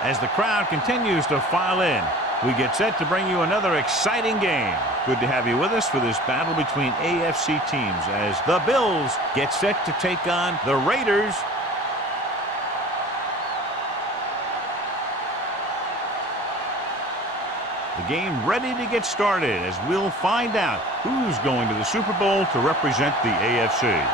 As the crowd continues to file in, we get set to bring you another exciting game. Good to have you with us for this battle between AFC teams as the Bills get set to take on the Raiders. The game ready to get started as we'll find out who's going to the Super Bowl to represent the AFC.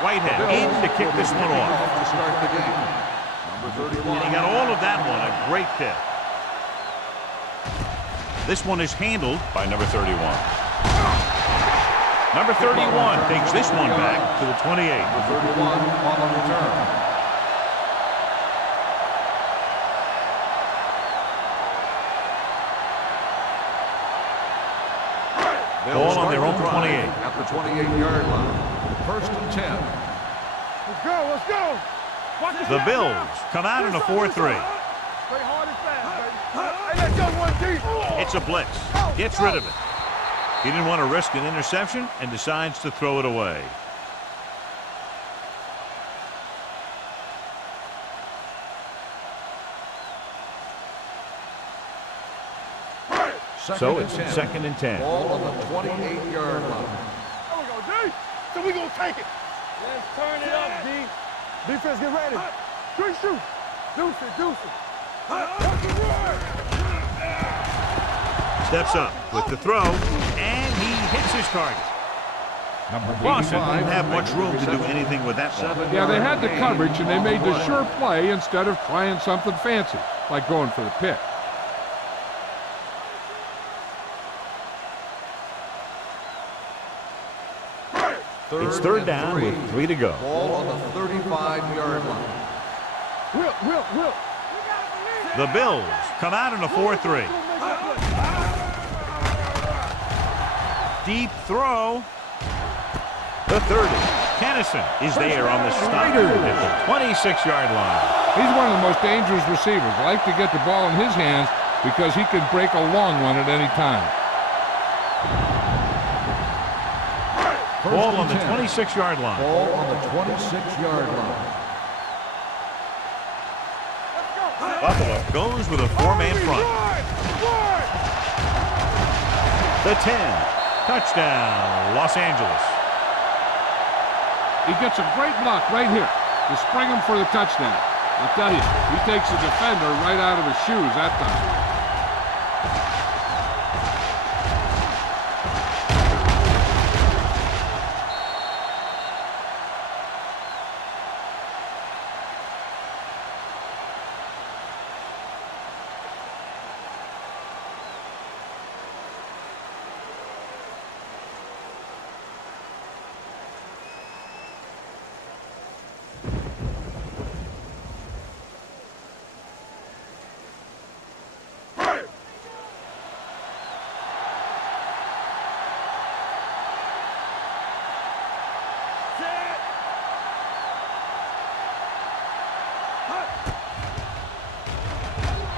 Whitehead in to kick this one off. To start the game. Number 31. And he got all of that one. A great pick. This one is handled by number 31. Number 31 takes this one back to the 28. Number 31 on the return. Ball on their own 28. At the 28-yard line. First and 10. Let's go, let's go. The Bills come out in a 4-3. Play hard and fast, baby. Hey, let's go, one deep. It's a blitz. Gets rid of it. He didn't want to risk an interception and decides to throw it away. So it's second and 10. Ball on the 28-yard line. There we go, D. So we gonna take it. Let's turn it up, D. Defense, get ready. Three shoot. Deuce it. Steps up with the throw, and he hits his target. Boston didn't have much room to do anything with that one. Yeah, they had the coverage, and they made the sure play instead of trying something fancy, like going for the pick. It's third down with 3 to go. Ball on the 35-yard line. Will. The Bills come out in a 4-3. Deep throw. The 30. Kennison is there on the stop at the 26-yard line. He's one of the most dangerous receivers. I like to get the ball in his hands because he can break a long one at any time. Ball on the 26-yard line. Ball on the 26-yard line. Buffalo goes with a 4-man front. The 10. Touchdown, Los Angeles. He gets a great block right here to spring him for the touchdown. I'll tell you, he takes the defender right out of his shoes that time.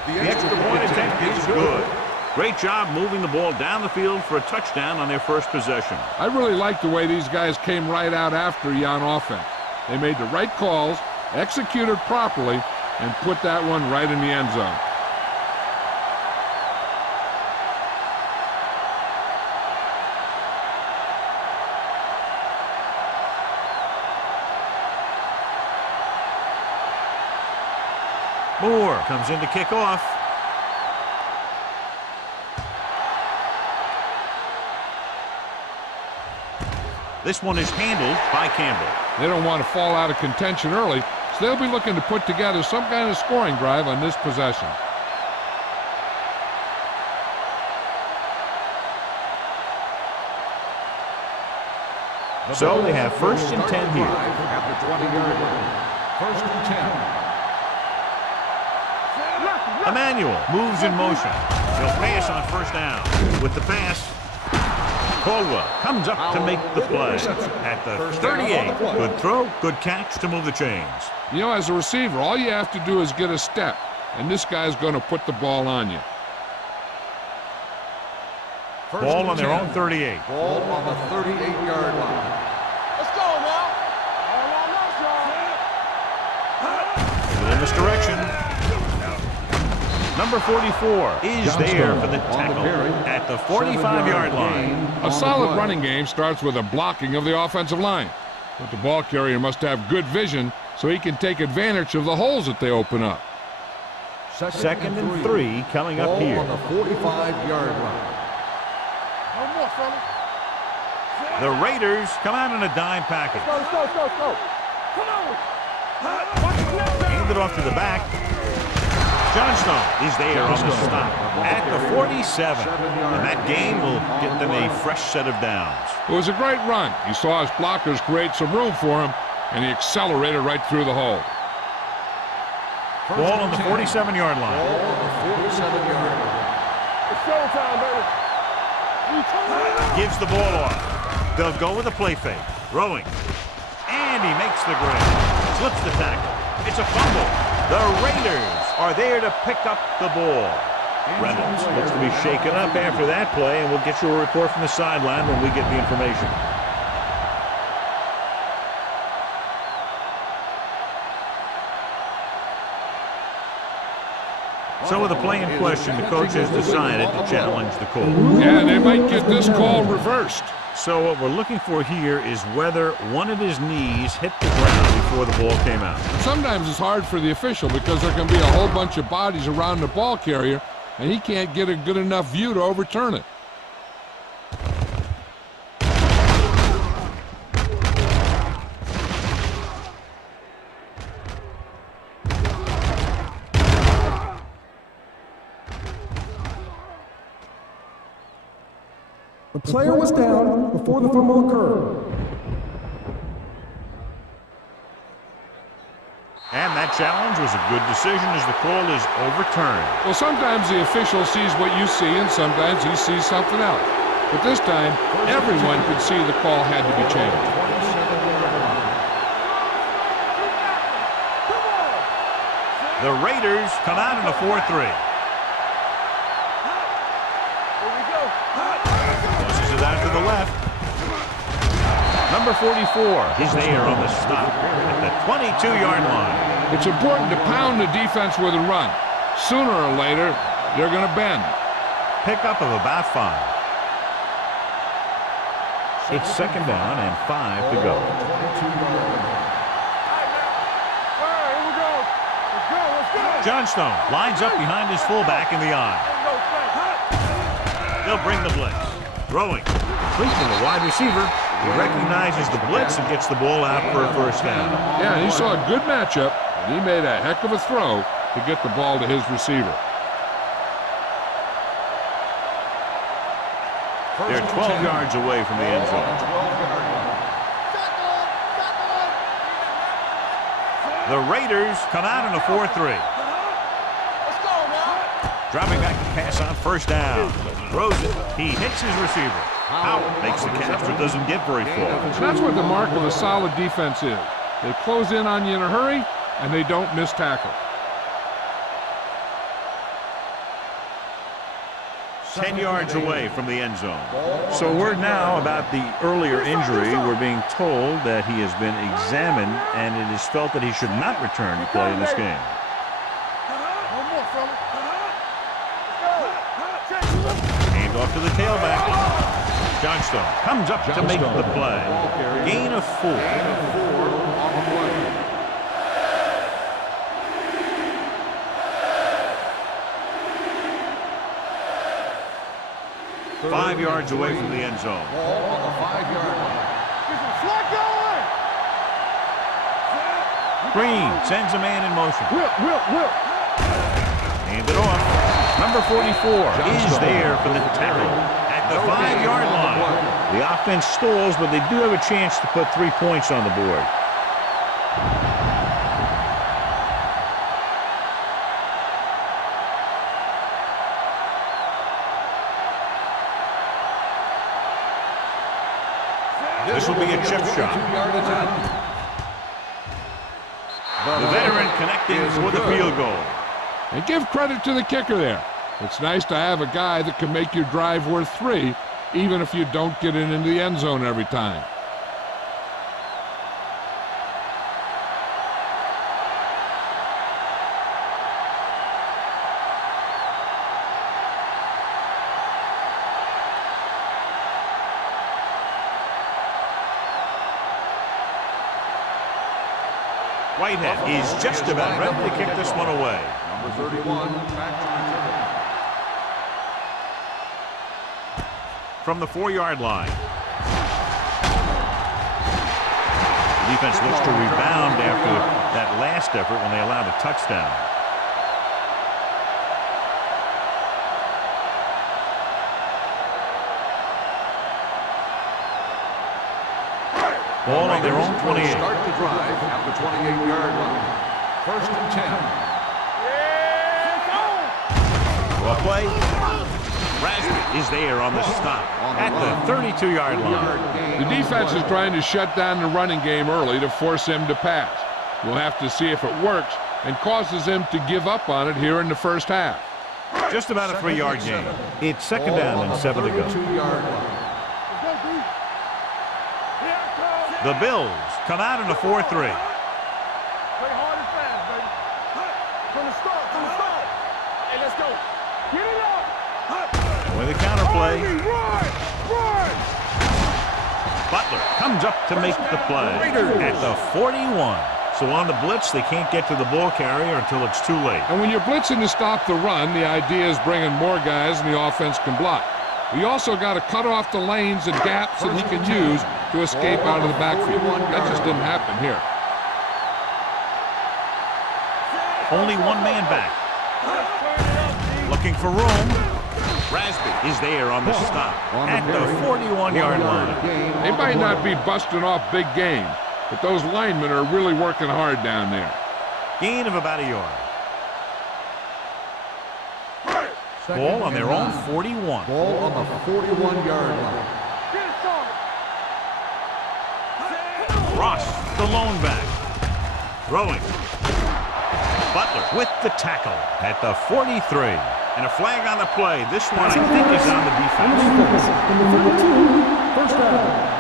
The extra point attempt is good. Great job moving the ball down the field for a touchdown on their first possession. I really like the way these guys came right out after you on offense. They made the right calls, executed properly, and put that one right in the end zone. Moore comes in to kick off. This one is handled by Campbell. They don't want to fall out of contention early, so they'll be looking to put together some kind of scoring drive on this possession. So they have first and 10 here. At the 20-yard line. First and 10. Emmanuel moves in motion. He'll pass on first down. With the pass, Caldwell comes up to make the play at the 38. Good throw, good catch to move the chains. You know, as a receiver, all you have to do is get a step, and this guy's going to put the ball on you. Ball on their own 38. Ball on the 38-yard line. Let's go now. All on us, y'all. In this direction. Number 44 is there for the tackle at the 45-yard line. A solid running game starts with a blocking of the offensive line. But the ball carrier must have good vision so he can take advantage of the holes that they open up. Second and 3 coming up here. On the 45-yard line. No more, fellas. The Raiders come out in a dime package. Go. Come on. Watch the snap. Hand it off to the back. Johnstone is there on the stop at the 47. And that game will get them a fresh set of downs. It was a great run. He saw his blockers create some room for him, and he accelerated right through the hole. Ball on the 47-yard line. Ball on the 47-yard line. It's showtime, baby. Gives the ball off. They'll go with a play fake. Rowing. And he makes the grab. Slips the tackle. It's a fumble. The Raiders are there to pick up the ball. Reynolds looks to be shaken up after that play, and we'll get you a report from the sideline when we get the information. So with the play in question, the coach has decided to challenge the call. Yeah, they might get this call reversed. So what we're looking for here is whether one of his knees hit the ground before the ball came out. Sometimes it's hard for the official because there can be a whole bunch of bodies around the ball carrier, and he can't get a good enough view to overturn it. The player was down before the fumble occurred. And that challenge was a good decision as the call is overturned. Well, sometimes the official sees what you see, and sometimes he sees something else. But this time, everyone could see the call had to be changed. The Raiders come out in a 4-3. Tosses it out to the left. Number 44 is there on the stop at the 22-yard line. It's important to pound the defense with a run. Sooner or later, they're going to bend. Pickup of about 5. It's second down and 5 to go. All right, here we go. Let's go. Johnstone lines up behind his fullback in the eye. They'll bring the blitz. Throwing. Complete to the wide receiver. He recognizes the blitz and gets the ball out for a first down. Yeah, he saw a good matchup, and he made a heck of a throw to get the ball to his receiver. They're 12 yards away from the end zone. The Raiders come out in a 4-3. Dropping back to pass on first down. Throws it. He hits his receiver. Howard makes the catch, but doesn't get very far. That's what the mark of a solid defense is. They close in on you in a hurry, and they don't miss tackle. 10 yards away from the end zone. So word now about the earlier injury. We're being told that he has been examined, and it is felt that he should not return to play in this game. Hand off to the tailback. Johnstone comes up to make the play. Gain of 4. 5 yards away from the end zone. Ball on the 5-yard line. Green sends a man in motion. Will. Hand it off. Number 44 is there for the tackle at the 5-yard line. The offense stalls, but they do have a chance to put 3 points on the board. This will be a chip shot. The veteran connecting for the field goal. And give credit to the kicker there. It's nice to have a guy that can make your drive worth 3, even if you don't get it into the end zone every time. Whitehead is just about ready to kick this one away. Number 31, back to return. From the 4-yard line. The defense looks to rebound after that last effort when they allowed a touchdown. Ball on their own 28. Start the drive at the 28-yard line. First and 10. Well play. Rasmussen is there on the stop at the 32-yard line. The defense is trying to shut down the running game early to force him to pass. We'll have to see if it works and causes him to give up on it here in the first half. Just about a 3-yard gain. It's second down and 7 to go. The Bills come out in a 4-3. Play hard and fast, baby. From the start, from the start. Hey, let's go. Get it up. With a counterplay. Run, run. Butler comes up to make the play at the 41. So on the blitz, they can't get to the ball carrier until it's too late. And when you're blitzing to stop the run, the idea is bringing more guys and the offense can block. We also got to cut off the lanes and gaps that he can use to escape out of the backfield. That just didn't happen here. Only one man back. Looking for room. Rasby is there on the stop at the 41-yard line. They might not be busting off big games, but those linemen are really working hard down there. Gain of about a yard. Ball on their own 41. Ball on the 41-yard line. Ross, the lone back. Throwing. Butler with the tackle at the 43. And a flag on the play. This one, I think, is on the defense. Number 32, first down.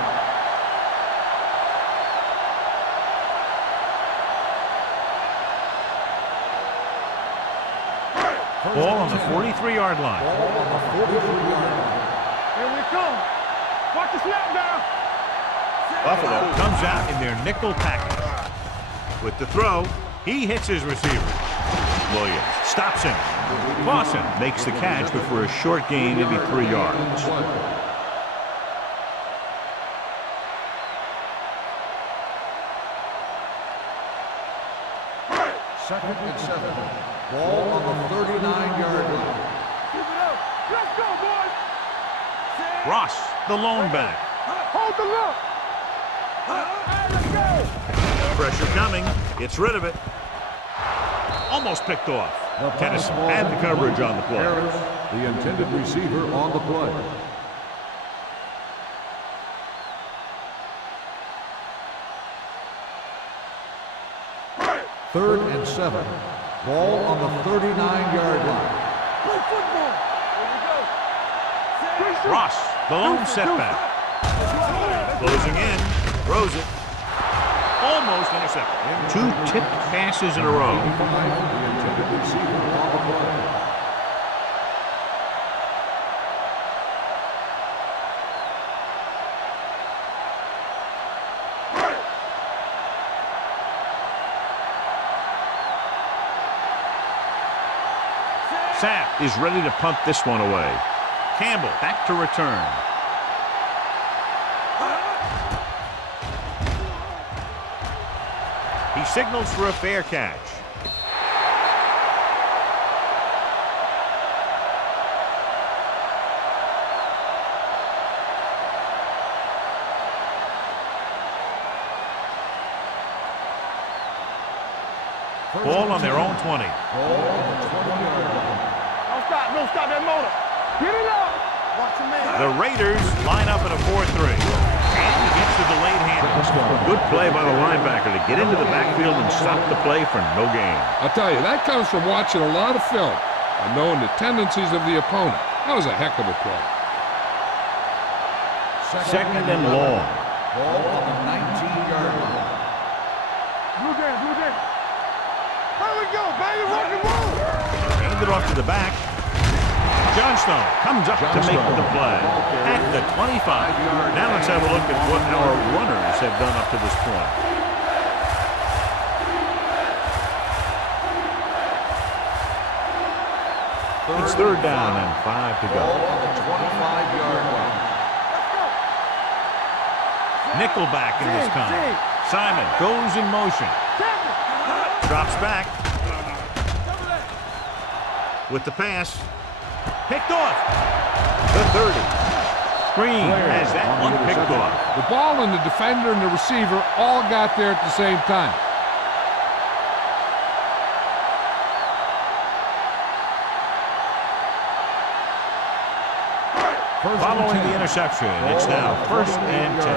Ball on the 43-yard line. Ball on the 43-yard line. Here we come. Watch the snap down. Buffalo comes out in their nickel package. With the throw, he hits his receiver. Williams stops him. Clausen makes the catch, but for a short gain, maybe 3 yards. Second and 7. Ball on the 39-yard line. Keep it up. Let's go, boys. Ross, the lone back. Hold the look. Let's go. Pressure coming. Gets rid of it. Almost picked off. Tennessee had the coverage on the play. Harris, the intended receiver on the play. Third and 7. Ball on the 39-yard line. Play football. Here we go. Ross, the lone setback. Closing in. Throws it. Almost intercepted. 2 tipped passes in a row. The intended receiver on the play. Sapp is ready to punt this one away. Campbell back to return. He signals for a fair catch. Ball on their own 20. Ball on the 20-yard line. Don't stop that motor. Get it up. Watch your man. The Raiders line up in a 4-3. And he gets the delayed handoff. Good play by the linebacker to get into the backfield and stop the play for no gain. I'll tell you, that comes from watching a lot of film. and knowing the tendencies of the opponent. That was a heck of a play. Second and long. Ball on the 19-yard line. Blue down, blue down. Here we go, baby, rock and roll. Hand it off to the back. Johnstone comes up to make the play at the 25. Now let's have a look at what our runners have done up to this point. It's third down and 5 to go. Ball on the 25-yard line. Nickelback in this time. Simon goes in motion. Drops back. With the pass. Picked off. The 30. Green has that one picked off. The ball and the defender and the receiver all got there at the same time. Following the interception, it's now first and 10.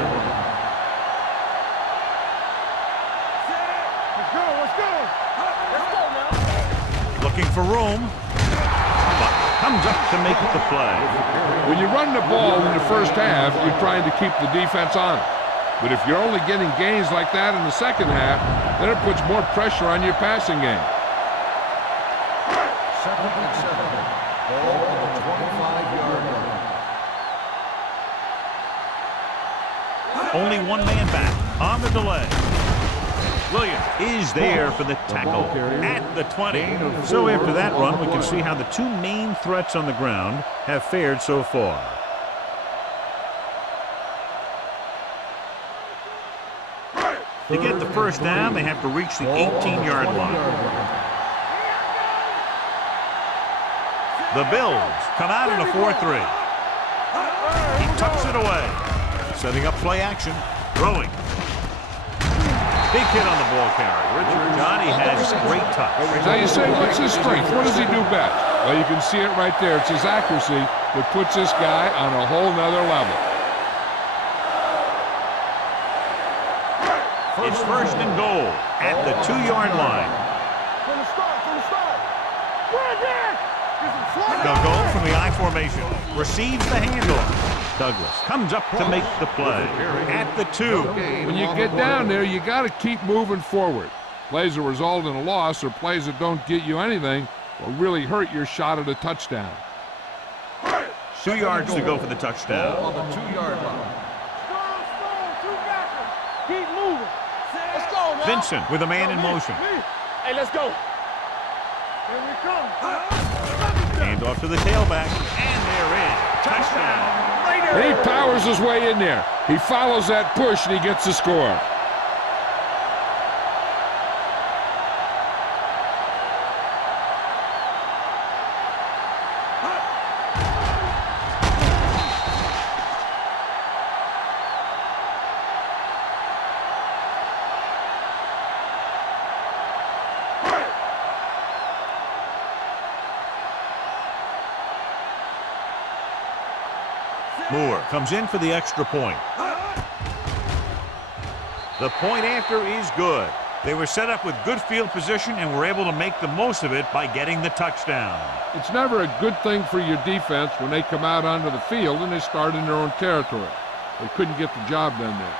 Let's go now. Looking for room. But comes up to make the play. When you run the ball in the first half, you're trying to keep the defense on it. But if you're only getting gains like that in the second half, then it puts more pressure on your passing game. Second and 7. Ball on the 25-yard line. Only one man back on the delay. Williams is there for the tackle at the 20. So after that run, we can see how the two main threats on the ground have fared so far. To get the first down, they have to reach the 18-yard line. The Bills come out in a 4-3. He tucks it away. Setting up play action. Throwing. Big hit on the ball carrier. Richard Johnny has great touch. Now you say, what's his strength? What does he do best? Well, you can see it right there. It's his accuracy that puts this guy on a whole nother level. It's first and goal at the 2-yard line. From the start. Right there. They'll go from the I formation. Receives the handoff. Douglas comes up to make the play at the 2. When you get down there, you got to keep moving forward. Plays that result in a loss or plays that don't get you anything will really hurt your shot at a touchdown. 2 yards to go for the touchdown. Ball on the 2-yard line. Keep moving. Let's go, man. Vincent with a man in motion. Hey, let's go. Here we come. Hand off to the tailback. And they're in. Touchdown. And he powers his way in there. He follows that push and he gets the score. Moore comes in for the extra point. The point after is good. They were set up with good field position and were able to make the most of it by getting the touchdown. It's never a good thing for your defense when they come out onto the field and they start in their own territory. They couldn't get the job done there.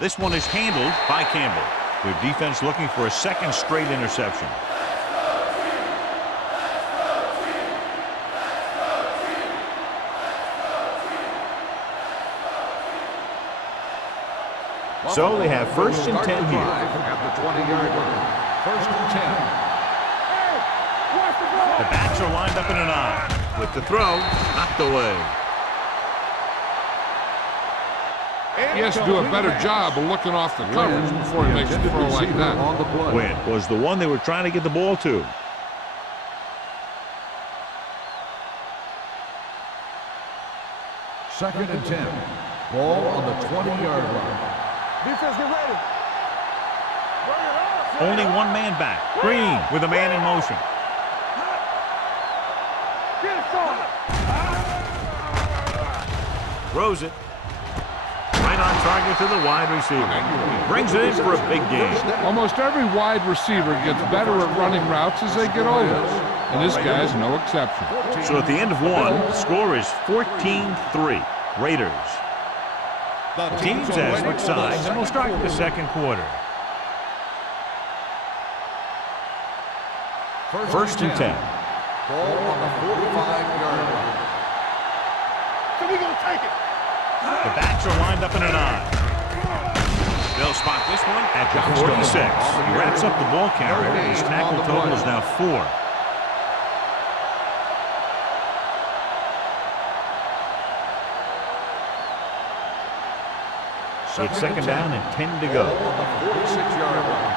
This one is handled by Campbell. Their defense looking for a second straight interception. So they have first and 10 here. At the 20-yard line. First and 10. The backs are lined up in an I. With the throw, knocked away. He has to do a better job of looking off the coverage before he makes a throw like that. Win was the one they were trying to get the ball to. Second and 10. Ball on the 20-yard line. Defense, get ready. Only one man back. Green with a man in motion. Get it, son. Throws it. Right on target to the wide receiver. Brings it in for a big game. Almost every wide receiver gets better at running routes as they get older, and this guy's no exception. So at the end of one, the score is 14-3. Raiders. Teams have switched sides, and we'll start the second quarter. First and 10. Ball on the 45-yard line. So we gonna take it. The backs are lined up in an eye. They'll spot this one at the 46. He wraps up the ball carrier. His tackle total is now 4. It's second down and 10 to go. Ball on the 46-yard line.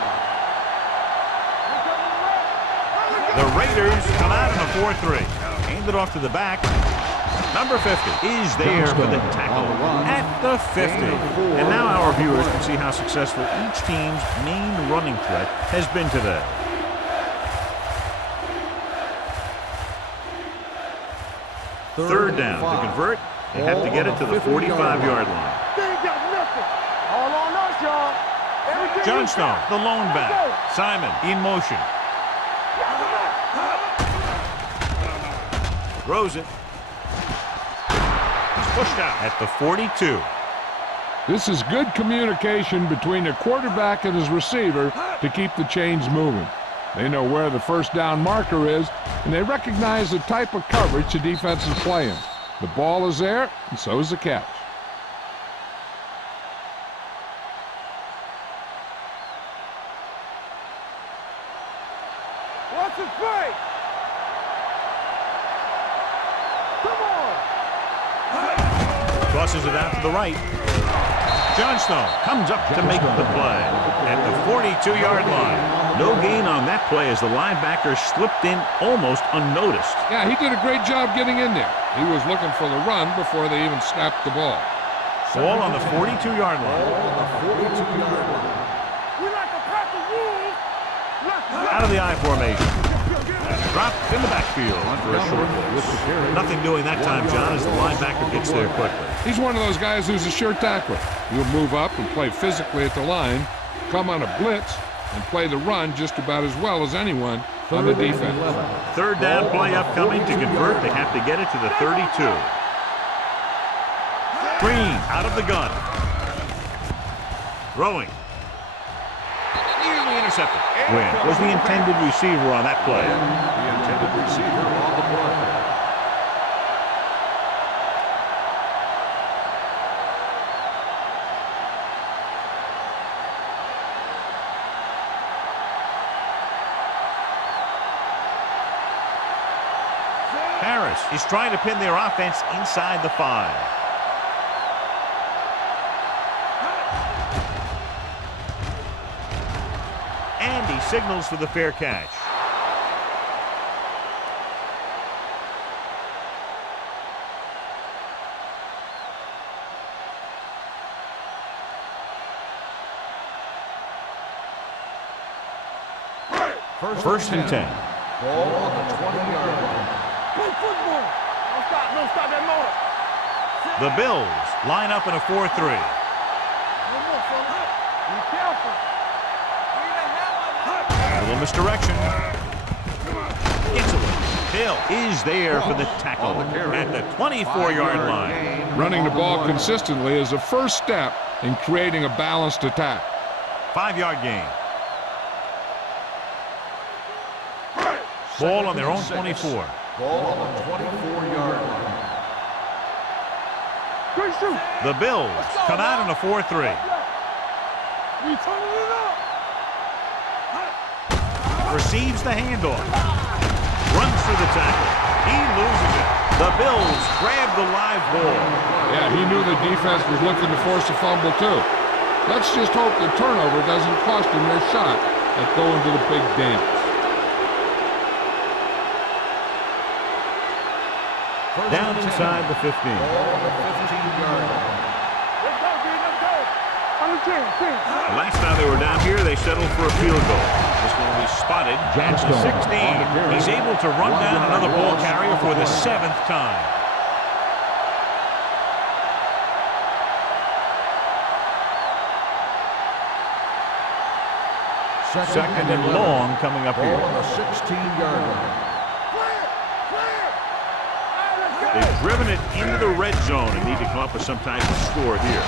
The Raiders come out in a 4-3. Hand it off to the back. Number 50 is there for the tackle at the 50. And now our viewers can see how successful each team's main running threat has been today. Third down to convert. They have to get it to the 45-yard line. They ain't got nothing. All on us, y'all. Everything Johnstone, the lone back. Simon in motion. Throws it. He's pushed out at the 42. This is good communication between the quarterback and his receiver to keep the chains moving. They know where the first down marker is, and they recognize the type of coverage the defense is playing. The ball is there, and so is the catch. Watch the play. Come on. Crosses it out to the right. Johnstone comes up to make the play at the 42-yard line. No gain on that play as the linebacker slipped in almost unnoticed. Yeah, he did a great job getting in there. He was looking for the run before they even snapped the ball. Ball on the 42-yard line. We like a pack of wolves. Out of the I formation. Dropped in the backfield for a short loss. Nothing doing that time, John, as the linebacker gets there quickly. He's one of those guys who's a sure tackler. He'll move up and play physically at the line, come on a blitz, and play the run just about as well as anyone on the defense. Third down play upcoming to convert. They have to get it to the 32. Green out of the gun. Throwing. Nearly intercepted. Win was the intended receiver on that play. The intended receiver on the play. Harris is trying to pin their offense inside the 5. And he signals for the fair catch. First and 10. Ball on the 20-yard line. Play football. Don't stop that motor. The Bills line up in a 4-3. One more, fella. Be careful. A little misdirection. Gets away. Hill is there for the tackle at the 24-yard line. Running the ball consistently is the first step in creating a balanced attack. 5-yard gain. Ball on their own 24. Ball on the 24-yard line. Great shoot. The Bills come out in a 4-3. We turning it up. Receives the handoff. Runs for the tackle. He loses it. The Bills grab the live ball. Yeah, he knew the defense was looking to force a fumble too. Let's just hope the turnover doesn't cost them their shot at going to the big dance. Down inside the 15. Ball on the 15-yard line. The last time they were down here, they settled for a field goal. This one will be spotted at the 16. He's able to run down another ball carrier for the 7th time. Second and long coming up here. On the 16-yard line. They've driven it into the red zone and need to come up with some type of score here.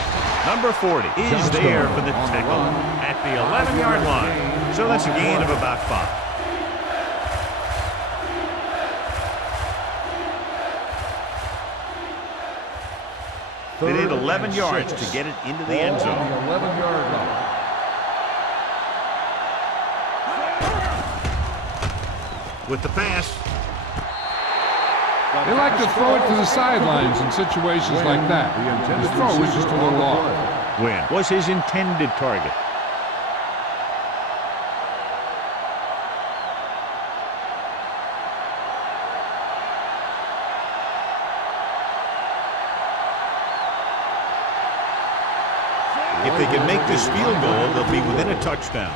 Number 40 is there for the tackle at the 11-yard line. So that's a gain of about 5. They need 11 yards to get it into the end zone. On the 11-yard line. With the pass. They like to throw it to the sidelines in situations like that. His throw was just a little off. Win was his intended target. If they can make this field goal, they'll be within a touchdown.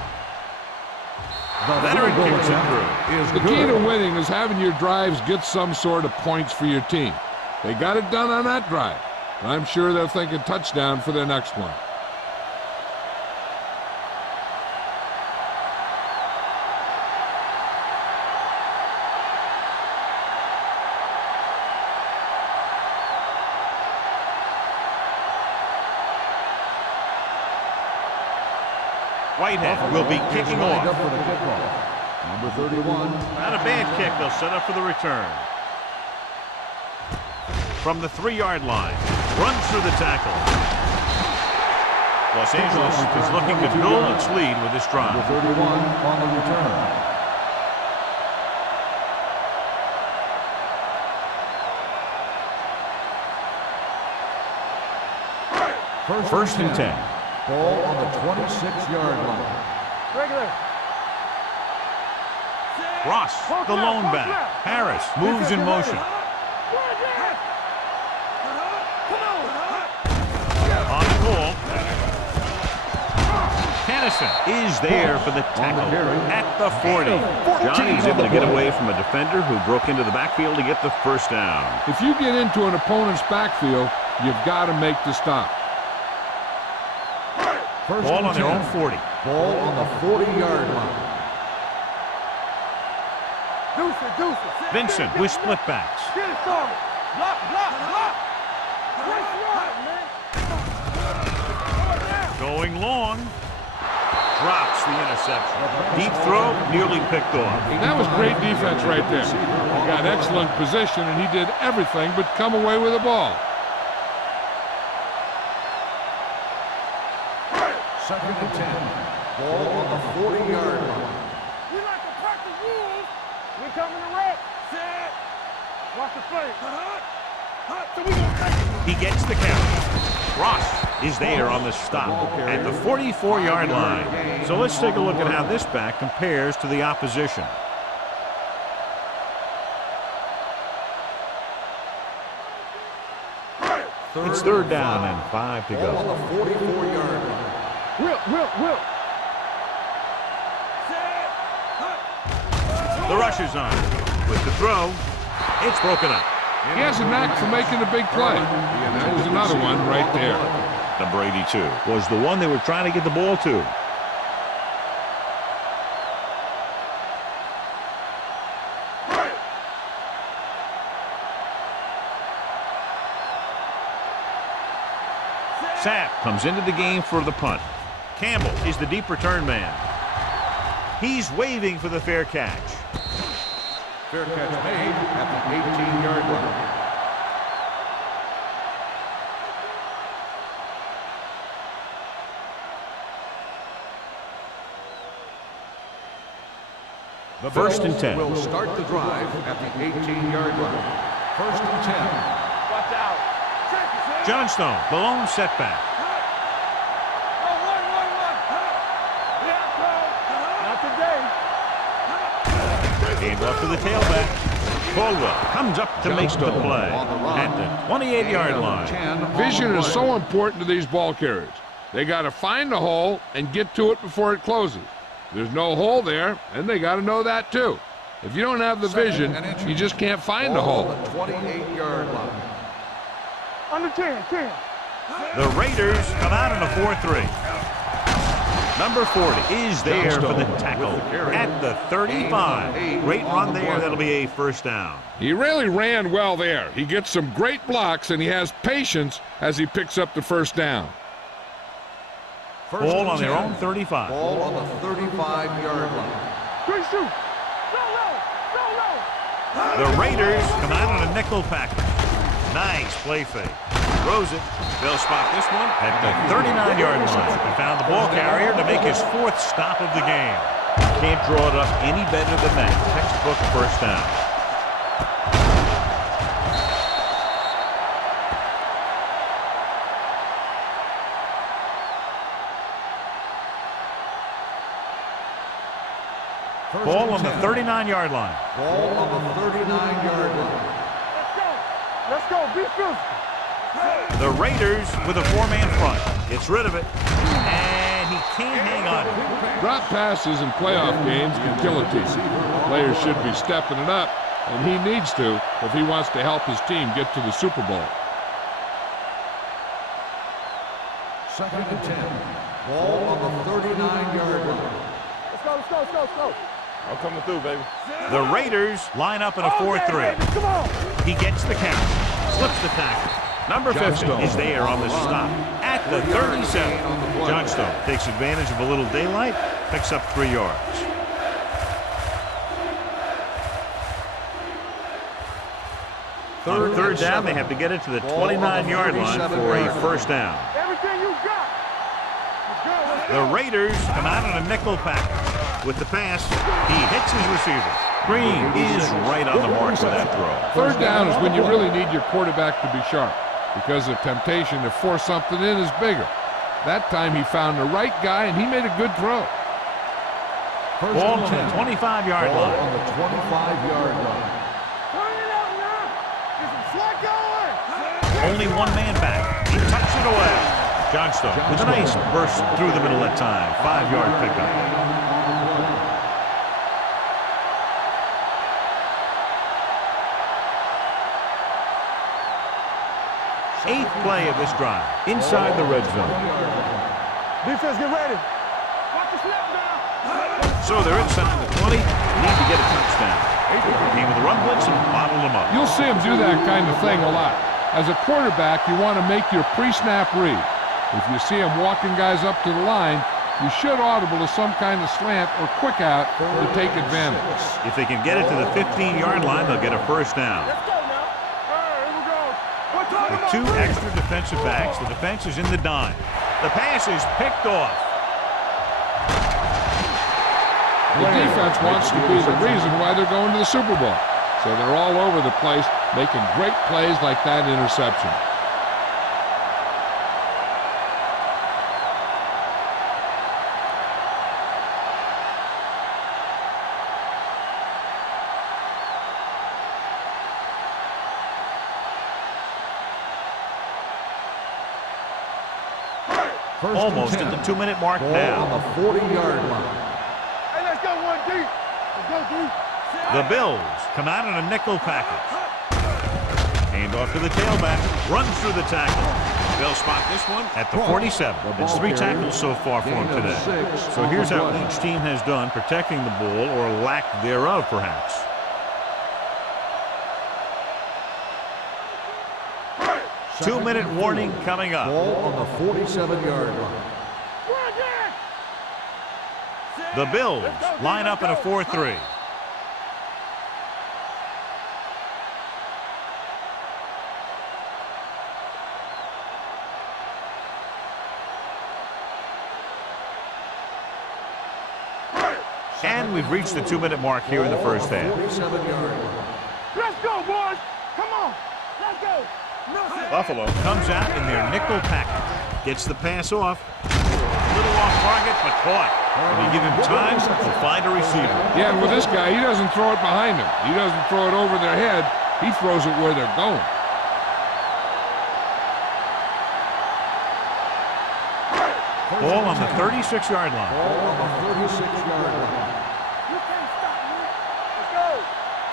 Veteran kicks it through. The key to winning is having your drives get some sort of points for your team. They got it done on that drive. I'm sure they'll think a touchdown for their next one. Whitehead will be kicking off. For the kickoff. Number 31. Not a bad kick. They'll set up for the return. From the 3-yard line. Runs through the tackle. Los Angeles is looking to build its lead with this drive. Number 31 on the return. First and 10. Ball on the 26-yard line. Ross, the lone back. Harris moves in motion. On the call. Hennessy is there for the tackle at the 40. Johnny's able to get away from a defender who broke into the backfield to get the first down. If you get into an opponent's backfield, you've got to make the stop. Ball on their own 40. Ball on the 40-yard line. Vincent with split backs. Going long. Drops the interception. Deep throw, nearly picked off. That was great defense right there. He got excellent position, and he did everything but come away with the ball. Second and 10. Ball on the 40-yard line. We like to crack the rules. We coming to wreck. Set. Watch the play. So we gonna take it. He gets the count. Ross is there on the stop at the 44-yard line. So let's take a look at how this back compares to the opposition. It's third down and 5 to Ball go. on the 44-yard line. Will. The rush is on. With the throw, it's broken up. He has a knack for making a big play. And that was another one right there. Number 82 was the one they were trying to get the ball to. Sapp comes into the game for the punt. Campbell is the deep return man. He's waving for the fair catch. Fair catch made at the 18-yard line. The First and Bills 10. will start the drive at the 18-yard line. First and 10. Watch out. Johnstone, the lone setback. Not today. Game off to the tailback. Caldwell comes up to make the play at the 28-yard line. Vision is so important to these ball carriers. They got to find the hole and get to it before it closes. There's no hole there, and they got to know that too. If you don't have the vision, you just can't find the hole. On the 28-yard line. Under 10, 10. The Raiders come out in a 4-3. Number 40 is there for the tackle at the 35. Great run there. That'll be a first down. He really ran well there. He gets some great blocks, and he has patience as he picks up the first down. Ball on their own 35. Ball on the 35-yard line. Three shoot. Go low. Go low. The Raiders come out on a nickel package. Nice play fake. Throws it. They'll spot this one at the 39-yard line. He found the ball carrier to make his 4th stop of the game. Can't draw it up any better than that. Textbook first down. Ball on the 39-yard line. Ball on the 39-yard line. Let's go. Be physical. The Raiders with a 4-man front. Gets rid of it. And he can't hang on. Drop passes in playoff games can kill a team. Players should be stepping it up, and he needs to if he wants to help his team get to the Super Bowl. 2nd and 10. Ball on the 39-yard line. Let's go. Let's go. Let's go. Let's go. I'm coming through, baby. The Raiders line up in a 4-3. Come on. He gets the count. Slips the tackle. Number 50 is there on the stop at the 37. Johnstone takes advantage of a little daylight, picks up 3 yards. On third down, they have to get it to the 29-yard line for a first down. Everything you got. The Raiders come out on a nickel package. With the pass, he hits his receiver. Green is right on the mark for that throw. Third down is when you really need your quarterback to be sharp, because the temptation to force something in is bigger. That time he found the right guy, and he made a good throw. Ball on the 25-yard Ball line. on the 25-yard line. Turn it out now. Get some slack going. Only one man back. He tucks it away. Johnstone with a nice burst through the middle that time. 5-yard pickup. 8th play of this drive inside the red zone. Defense, get ready. Watch the snap now. So they're inside the 20. Need to get a touchdown. Came with the run blitz and bottled them up. You'll see him do that kind of thing a lot. As a quarterback, you want to make your pre-snap read. If you see him walking guys up to the line, you should audible to some kind of slant or quick out to take advantage. If they can get it to the 15-yard line, they'll get a first down. Let's go now. All right, here we go. What time With 2 extra defensive backs, the defense is in the dime. The pass is picked off. The defense wants to be the reason why they're going to the Super Bowl. So they're all over the place, making great plays like that interception. Almost at the 2-minute mark Ball now. on the 40-yard line. Hey, let's go 1 deep. Let's go deep. The Bills come out in a nickel package. Hand off to the tailback. Runs through the tackle. They'll spot this one at the 47. It's 3 tackles so far for him today. So here's how each team has done protecting the ball, or lack thereof, perhaps. Two-minute warning coming up. Ball on the 47-yard line. The Bills line up in a 4-3. And we've reached the 2-minute mark here in the first half. 47-yard line. Let's go, boys. Come on. Let's go. Buffalo comes out in their nickel package. Gets the pass off. A little off target, but caught. And you give him time to find a receiver. Yeah, and with this guy, he doesn't throw it behind him. He doesn't throw it over their head. He throws it where they're going. Ball on the 36-yard line. Ball on the 36-yard line. You can't stop me. Let's go.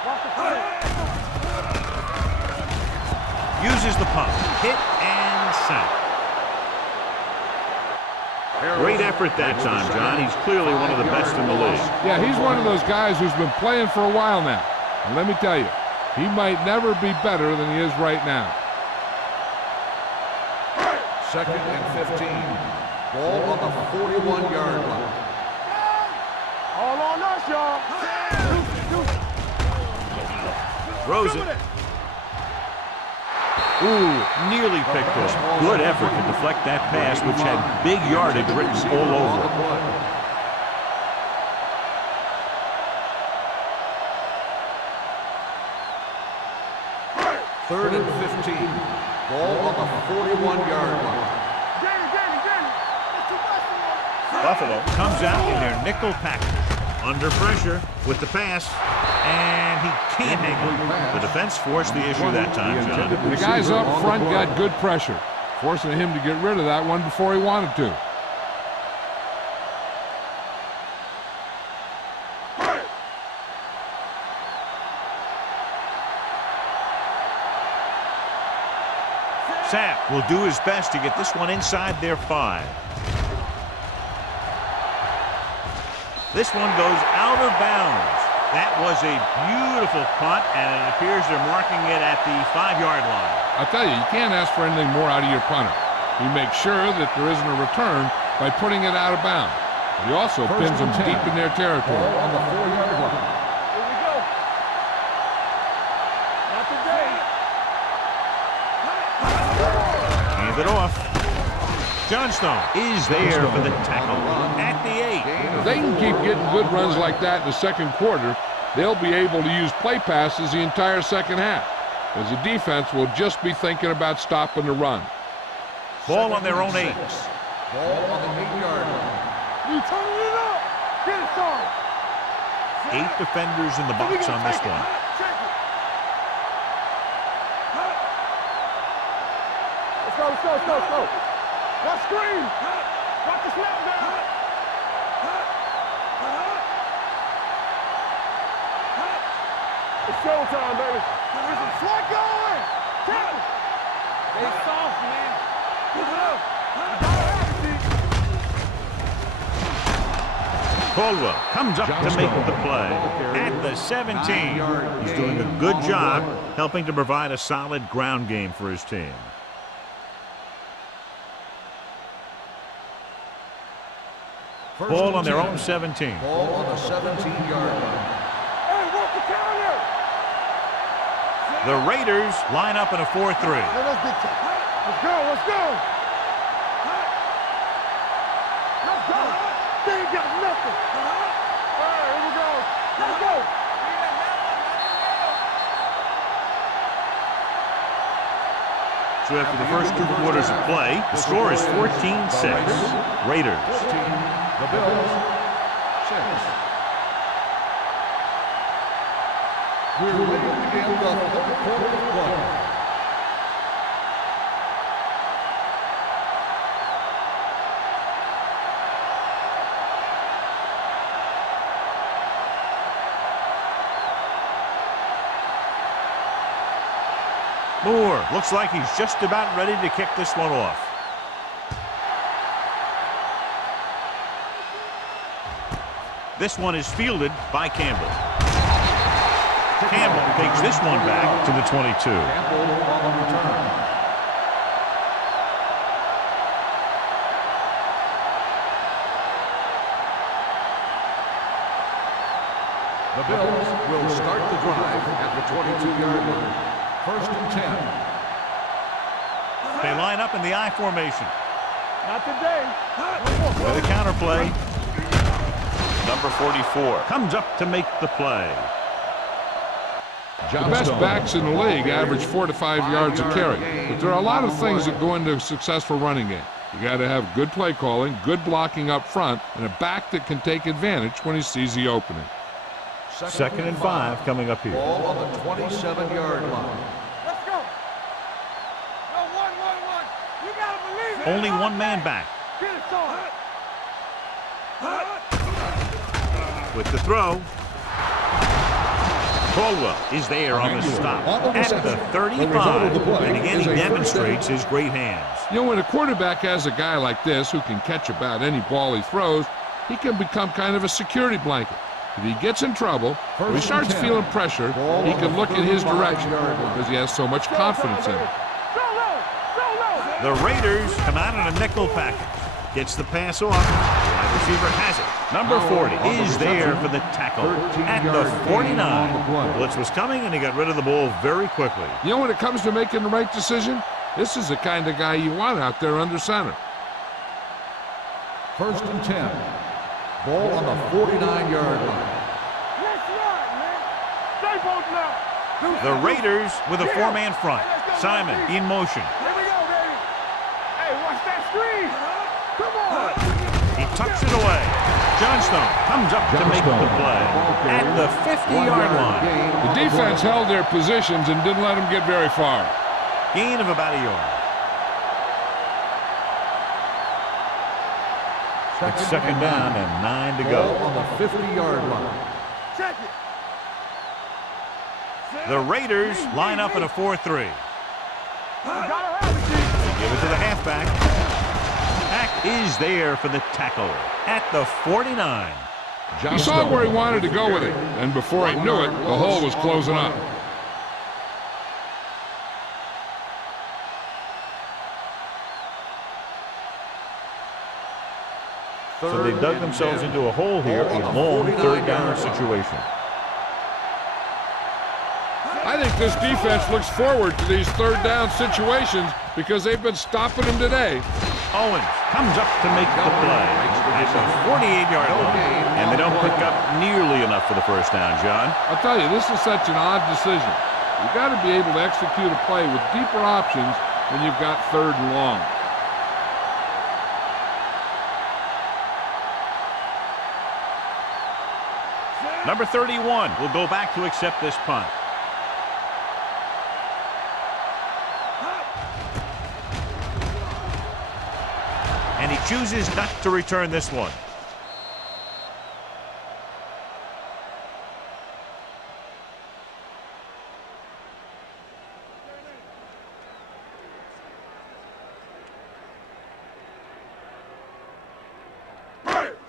Watch the play. Uses the pump. Hit and sack. Great effort that time, John. He's clearly one of the best in the league. Yeah, he's one of those guys who's been playing for a while now. And let me tell you, he might never be better than he is right now. 2nd and 15. Ball on the 41-yard line. All on us, y'all. Throws it. Ooh, nearly picked off. Good effort to deflect that pass, which had big yardage written all over it. 3rd and 15. Ball on the 41-yard line. Buffalo comes out in their nickel package. Under pressure with the pass, and he can't hang it. The defense forced the issue that time, John. The guys up front got good pressure, forcing him to get rid of that one before he wanted to. Sapp will do his best to get this one inside their 5. This one goes out of bounds. That was a beautiful punt, and it appears they're marking it at the 5-yard line. I'll tell you, you can't ask for anything more out of your punter. You make sure that there isn't a return by putting it out of bounds. He also pins them deep in their territory. Ball on the 4-yard line. Here we go. Not today. Hand it off. Johnstone is there for the tackle at the 8. If they can keep getting good runs like that in the second quarter, they'll be able to use play passes the entire second half, as the defense will just be thinking about stopping the run. Ball on their own 8. Ball on the 8-yard line. You turning it up. Get it, son. 8 defenders in the box on this one. Check it. Let's go, let's go, let's go, let's go. Let's screen. Watch the snap down. It's showtime, baby. There's a flight going. Tackle. They soft, man. Move it up. Caldwell comes up to make the play at the 17. He's doing a good job helping to provide a solid ground game for his team. Ball on their own 17. Ball on the 17-yard line. Hey, work the counter. The Raiders line up in a 4-3. Let's go, let's go. Let's go. They ain't got nothing. All right, here we go. Let's go. So after the first 2 quarters of play, the score is 14-6. Raiders. 14. The Bills, 6. We're ready to begin the 3rd quarter of play. Moore looks like he's just about ready to kick this one off. This one is fielded by Campbell. Campbell takes this one back to the 22. Campbell on the return. The Bills will start the drive at the 22-yard line. 1st and 10. They line up in the I formation. Not today. With a counter play. Number 44 comes up to make the play. The best backs in the league average 4 to 5 yards a carry, but there are a lot of things that go into a successful running game. You got to have good play calling, good blocking up front, and a back that can take advantage when he sees the opening. 2nd and 5 coming up here. Ball on the 27-yard line. Let's go. No, 1-1-1. You gotta believe it. Only one man back. Get it, son. With the throw. Caldwell is there on the stop at the 35. And again, he demonstrates his great hands. You know, when a quarterback has a guy like this who can catch about any ball he throws, he can become kind of a security blanket. If he gets in trouble, or he starts feeling pressure, he can look in his direction because he has so much confidence in him. The Raiders come out in a nickel package. Gets the pass off. Wide receiver has it. Number 40 is there for the tackle at the 49. Blitz was coming, and he got rid of the ball very quickly. You know, when it comes to making the right decision, this is the kind of guy you want out there under center. 1st and 10. Ball on the 49-yard line. The Raiders with a four-man front. Simon in motion. Here we go, baby. Hey, watch that screen. Come on. He tucks it away. Johnstone comes up to make the play at the 50-yard line. The defense held their positions and didn't let them get very far. Gain of about a yard. It's second down and 9 to go. Ball on the 50-yard line. Check it. The Raiders line up in a 4-3. Gotta have it, G. Give it to the halfback. Pack is there for the tackle at the 49. He saw where he wanted to go with it, and before he knew it, the hole was closing up. So they dug themselves into a hole here, a long third down situation. I think this defense looks forward to these third down situations because they've been stopping them today. Owens comes up to make the play at the 48-yard line, and they don't pick up nearly enough for the first down, John. I'll tell you, this is such an odd decision. You've got to be able to execute a play with deeper options when you've got third and long. Number 31 will go back to accept this punt. And he chooses not to return this one.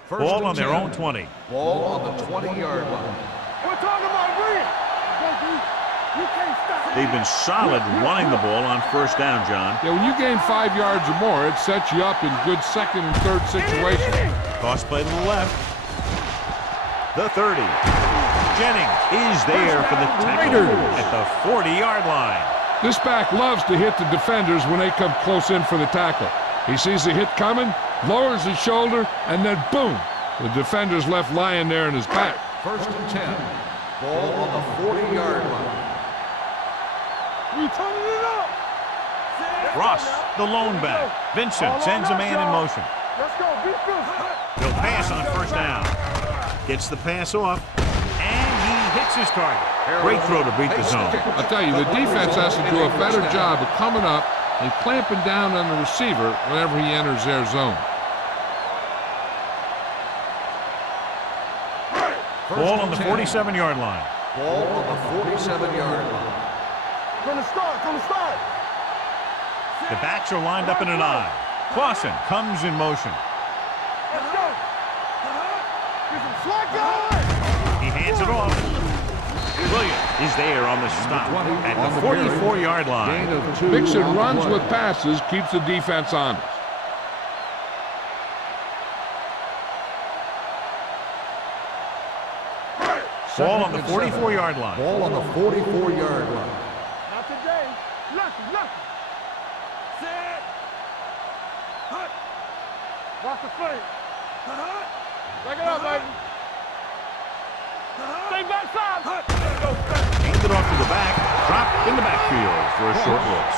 Ball on their own 20. Ball on the 20-yard line. We're talking about Green. You can't stop. They've been solid running the ball on first down, John. Yeah, when you gain 5 yards or more, it sets you up in good second and third situations. Toss play to the left. The 30. Jennings is there for the tackle at the 40-yard line. This back loves to hit the defenders when they come close in for the tackle. He sees the hit coming, lowers his shoulder, and then boom, the defender's left lying there in his back. 1st and 10. Ball on the 40-yard line. We turning it up. Ross, the lone back. Vincent sends a man in motion. Let's go. Be good. He'll pass on first down. Gets the pass off, and he hits his target. Great throw to beat the zone. I'll tell you, the defense has to do a better job of coming up and clamping down on the receiver whenever he enters their zone. Ball on the 47-yard line. Ball on the 47-yard line. From the start. The backs are lined up in an I. Clausen comes in motion. Let's go. Get some slack going. He hands it off. Williams is there on the stop at the 44-yard line. Mixing runs with passes keeps the defense honest. Ball on the 44-yard line. Ball on the 44-yard line. Not today. Lucky. Set. Hut. Watch the play. Back it up, baby. Stay backside. Handed off to the back. Dropped in the backfield for a short loss.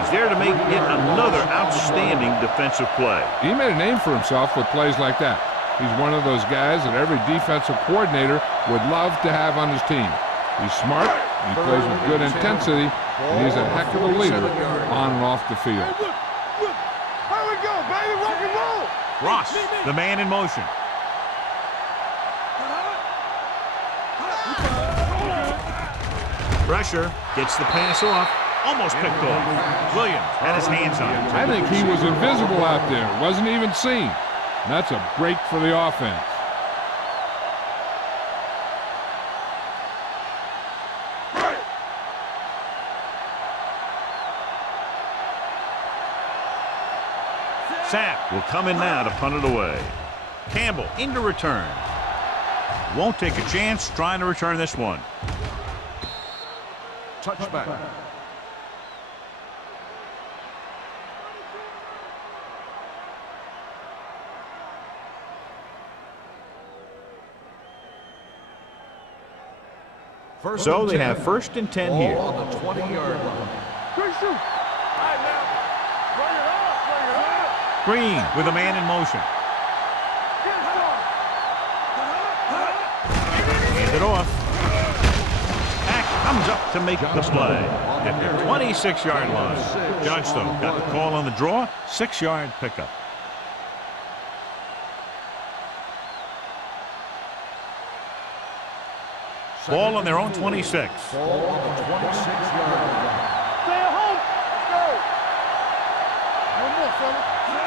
He's there to make yet another outstanding defensive play. He made a name for himself with plays like that. He's one of those guys that every defensive coordinator would love to have on his team. He's smart, he plays with good intensity, and he's a heck of a leader on and off the field. Hey, look. Here we go, baby. Rock and roll. Ross, the man in motion. Pressure, gets the pass off, almost picked off. Williams had his hands on it. I think he was invisible out there, wasn't even seen. And that's a break for the offense. Sapp will come in now to punt it away. Campbell into return. Won't take a chance trying to return this one. Touchback. So they have 1st and 10 here. Ball on the 20-yard line. Quick shoot. All right, now. Bring it up. Bring it up. Green with a man in motion. Get started. Hand it off. Pack comes up to make the play at the 26-yard line. Johnstone got the call on the draw. 6-yard pickup. Ball on their own 26. Ball on the 26-yard line. Stay at home. Let's go. One more, fella.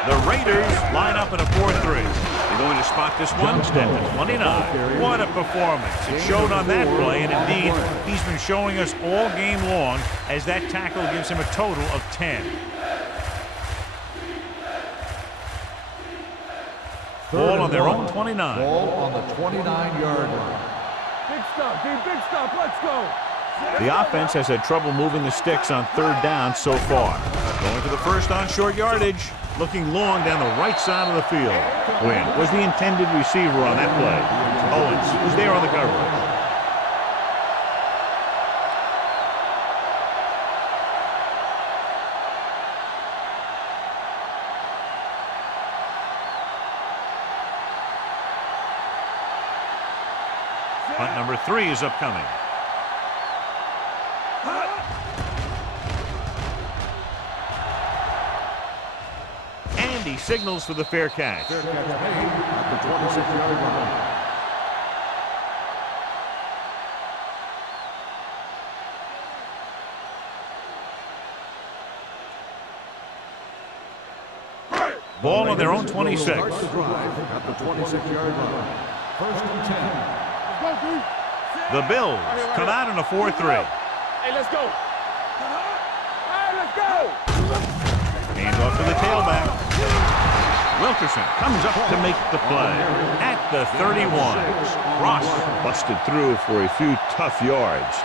The Raiders line up in a 4-3. They're going to spot this one at the 29. What a performance. It showed on that play, and indeed, he's been showing us all game long as that tackle gives him a total of 10. Ball on their own 29. Ball on the 29-yard line. Big stop, dude. Big stop. Let's go. The offense has had trouble moving the sticks on 3rd down so far. Going to the first on short yardage. Looking long down the right side of the field. Quinn was the intended receiver on that play. Owens was there on the coverage. Punt number 3 is upcoming. And he signals for the fair catch. Fair catch made at the 26-yard line. Ball on their own 26. Start the drive at the 26-yard line. 1st and 10. Go, dude. The Bills come out in a 4-3. Hey, let's go. Hey, let's go. Hands off to the tailback. Wilkerson comes up to make the play at the 31. Ross busted through for a few tough yards.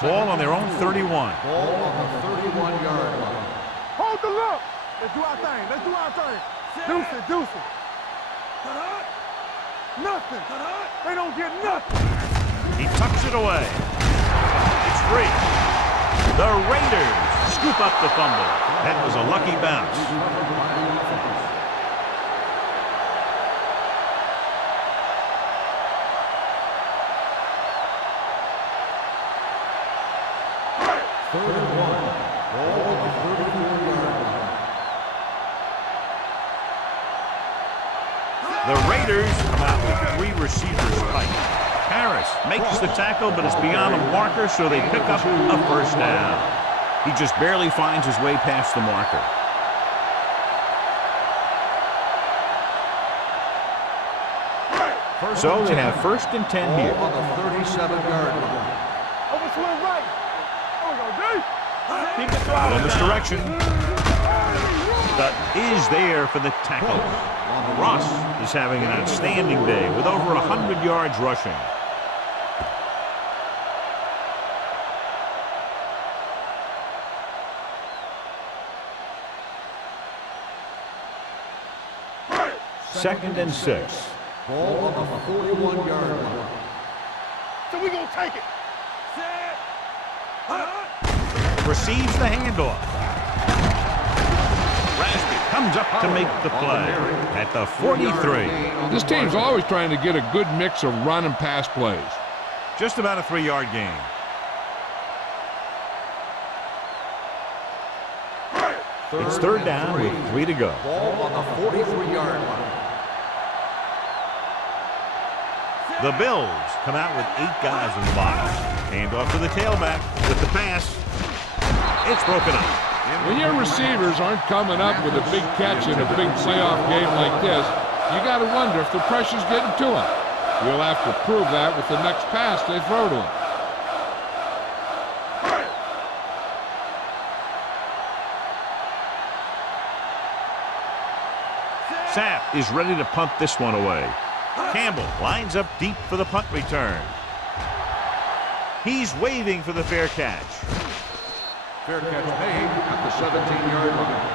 Ball on their own 31. Ball on the 31-yard line. Hold the look. Let's do our thing. Let's do our thing. Deuce it, deuce it. Nothing. They don't get nothing. He tucks it away. It's free. The Raiders scoop up the fumble. That was a lucky bounce. Third and 1. Ball on the 34-yard line. The Raiders come out with 3 receivers tight. Harris makes the tackle, but it's beyond a marker, so they pick up a first down. He just barely finds his way past the marker. So they have 1st and 10 here. Ball on the 37-yard line. Over swing right. There we go, D. Keep it Out throttle in this down. direction. But is there for the tackle. Ross is having an outstanding day with over 100 yards rushing. Second and 6. Ball on the 41-yard line. So we gonna take it. Receives the handoff. Rasby comes up to make the play at the 43. This team's always trying to get a good mix of run and pass plays. Just about a 3-yard gain. It's third down with 3 to go. Ball on the 43-yard line. The Bills come out with 8 guys in the box. Hand off to the tailback with the pass. It's broken up. When your receivers aren't coming up with a big catch in a big playoff game like this, you got to wonder if the pressure's getting to them. You'll have to prove that with the next pass they throw to him. Sapp is ready to punt this one away. Campbell lines up deep for the punt return. He's waving for the fair catch. Fair catch made at the 17-yard line.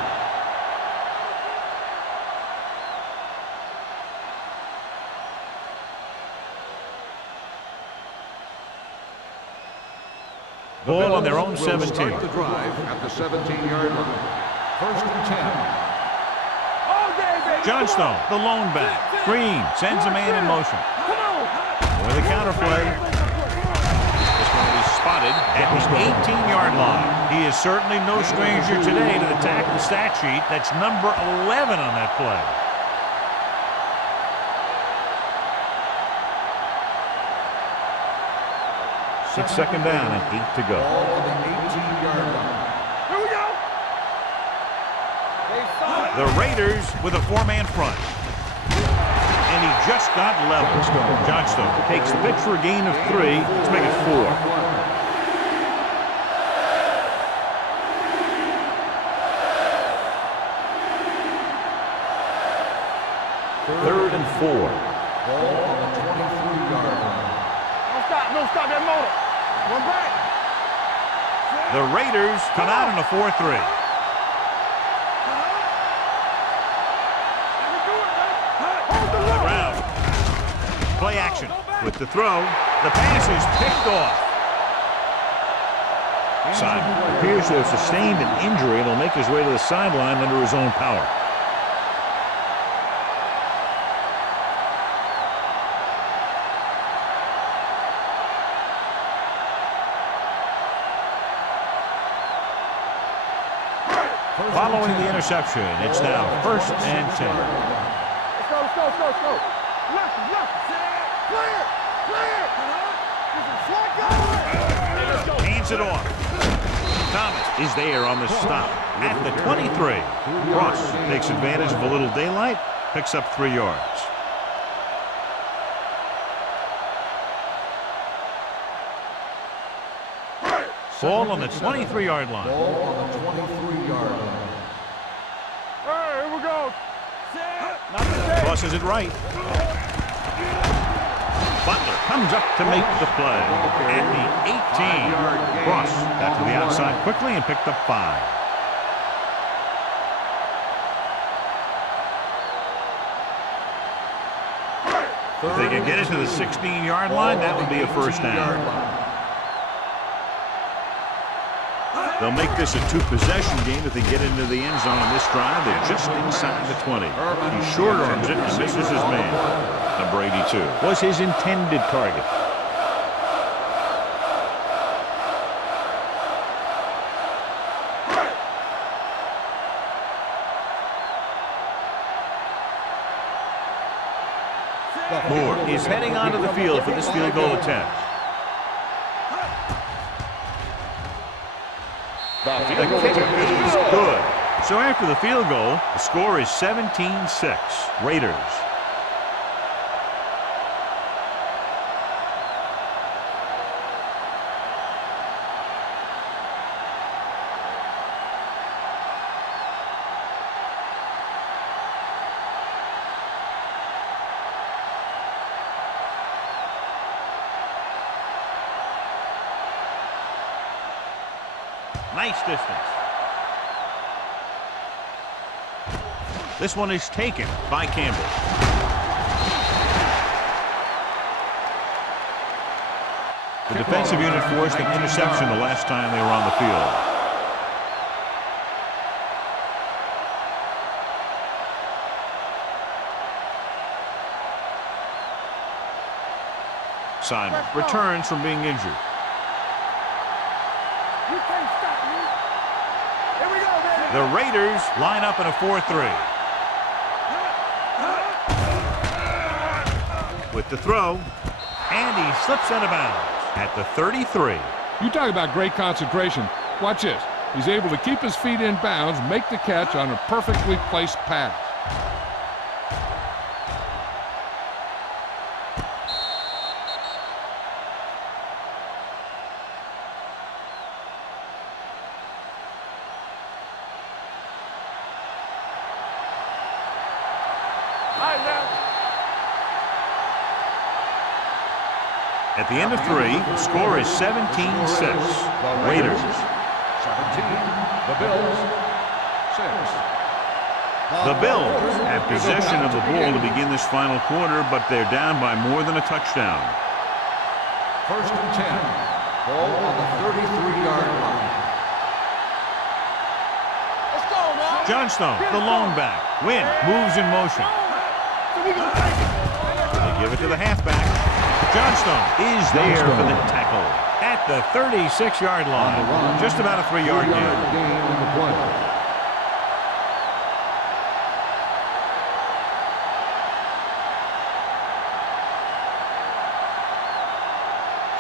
Ball on their own Will 17. Start the drive at the 17-yard line. First and 10. Johnstone, the lone back. Green sends a man in motion. With a counter play. This one will be spotted at the 18-yard line. He is certainly no stranger today to the tackle stat sheet. That's number 11 on that play. It's second down and 8 to go. Ball on the 18-yard line. Here we go. The Raiders with a 4-man front. And he just got level. Johnstone takes the pitch for a gain of 3. Let's make it 4. Third and 4. Ball on the 23-yard line. Don't stop that motor. One back. The Raiders come out in a 4-3. Play action with the throw. The pass is picked off. Simon appears to have sustained an injury and will make his way to the sideline under his own power. Following the interception, it's now first and 10. Let's go. Left. Clear. Hands it off. Thomas is there on the stop at the 23. Cross takes advantage of a little daylight, picks up 3 yards. Ball on the 23-yard line. Ball on the 23-yard line. Here we go. Tosses it right. Butler comes up to make the play at the 18. Cross got to the outside quickly and picked up 5. If they can get it to the 16-yard line, that would be a first down. They'll make this a 2-possession game if they get into the end zone on this drive. They're just inside the 20. He short arms it and misses his man. Number 82 was his intended target. Moore is heading onto the field for this field goal attempt. The kick is good. So after the field goal, the score is 17-6. Raiders. Nice distance. This one is taken by Campbell. The defensive unit forced an interception the last time they were on the field. Simon returns from being injured. You can't stop me. Here we go, baby. The Raiders line up in a 4-3. With the throw, and he slips out of bounds at the 33. You talk about great concentration. Watch this. He's able to keep his feet in bounds, make the catch on a perfectly placed pass. At the end of 3, the score is 17-6. Raiders. 17. The Bills. 6. The Bills have possession of the ball to begin this final quarter, but they're down by more than a touchdown. 1st and 10. Ball on the 33-yard line. Let's go, man. Johnstone, the lone back. Wynn moves in motion. They give it to the halfback. Johnstone is there for the tackle at the 36-yard line. Just about a 3-yard gain. On the play.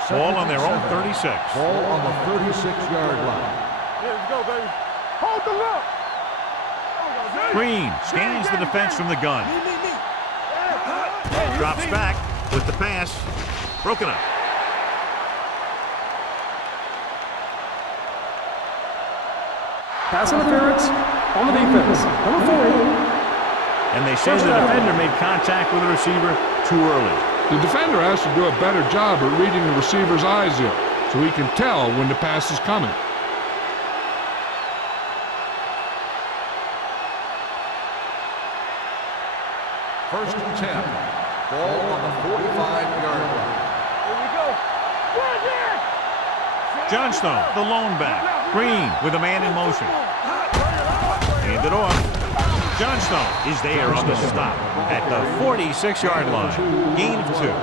Ball on their own 36. Ball on the 36-yard line. Let's go, baby. Hold the look. Green scans the defense from the gun. Drops back with the pass. Broken up. Pass interference on the defense. Number 40. And they say the defender made contact with the receiver too early. The defender has to do a better job at reading the receiver's eyes here, so he can tell when the pass is coming. First and 10. Ball on the 45-yard line. Here we go. Right there. Johnstone, the lone back. Green with a man in motion. Hand it off. Johnstone is there on the stop at the 46-yard line. Gain of 2.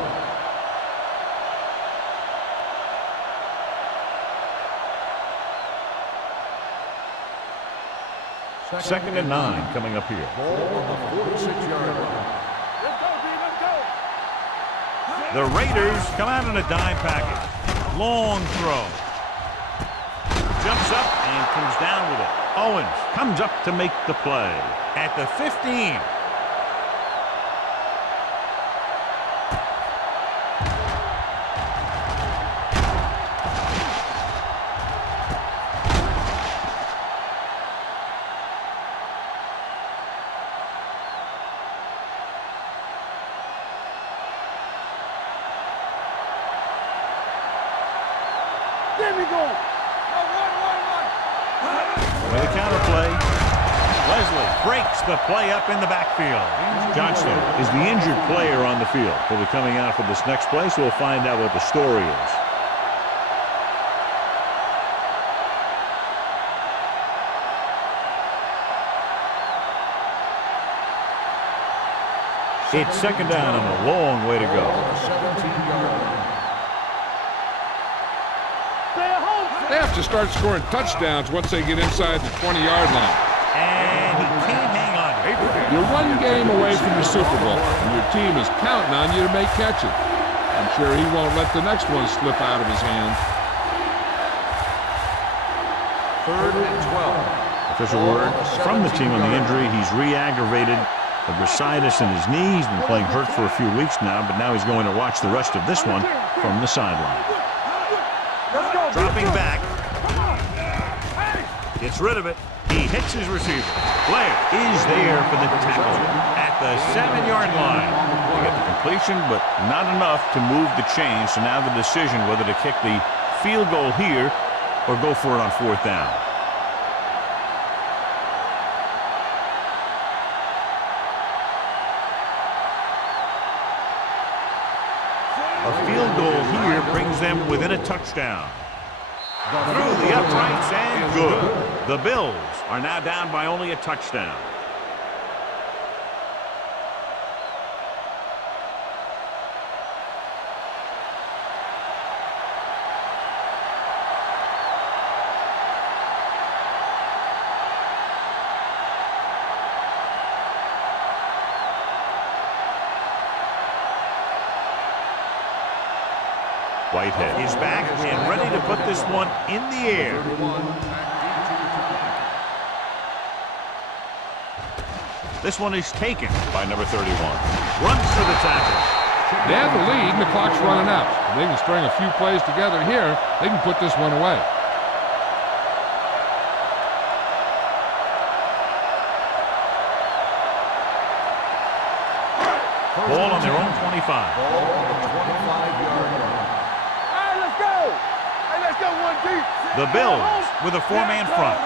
Second and 9 coming up here. Ball on the 46-yard line. Let's go, B. Let's go. The Raiders come out in a dime package. Long throw. Jumps up and comes down with it. Owens comes up to make the play at the 15. There we go. With a counter play, Leslie breaks the play up in the backfield. Johnstone is the injured player on the field. He'll be coming out for this next play, so we'll find out what the story is. It's second down and a long way to go. On the 17-yard line. They have to start scoring touchdowns once they get inside the 20-yard line. And he can't hang on. You're one game away from the Super Bowl, and your team is counting on you to make catches. I'm sure he won't let the next one slip out of his hands. 3rd and 12. Official word from the team on the injury. He's re-aggravated a bursitis in his knee. He's been playing hurt for a few weeks now, but now he's going to watch the rest of this one from the sideline. Dropping back. Gets rid of it. He hits his receiver. Blair is there for the tackle at the 7-yard line. They get the completion, but not enough to move the chains. So now the decision whether to kick the field goal here or go for it on 4th down. A field goal here brings them within a touchdown. Through the uprights and good. The Bills are now down by only a touchdown. Whitehead is back and ready to put this one in the air. This one is taken by number 31. Runs for the tackle. They have the lead and the clock's running out. If they can string a few plays together here, they can put this one away. Ball on their own 25. Ball on the 25-yard line. All right, let's go. Hey, let's go one deep. The Bills with a four-man front.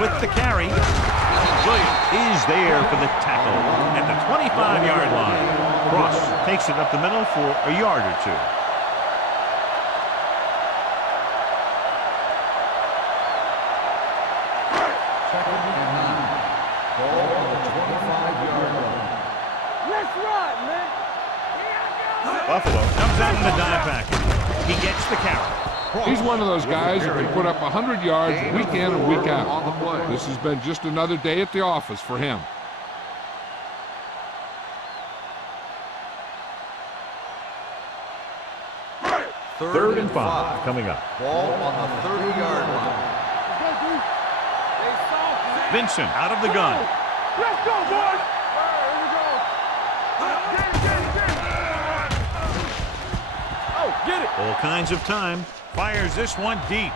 With the carry, Williams is there for the tackle at the 25-yard line. Cross takes it up the middle for a yard or two. Second and 9. Ball on the 25-yard line. Let's run, man. Buffalo comes out in the dime package. He gets the carry. He's one of those guys who can put up 100 yards week in and week out. This has been just another day at the office for him. Third and 5 coming up. Ball on the 30-yard line. Vincent out of the gun. Let's go, boys. All right, here we go. Get it. Oh, get it. All kinds of time. Fires this one deep.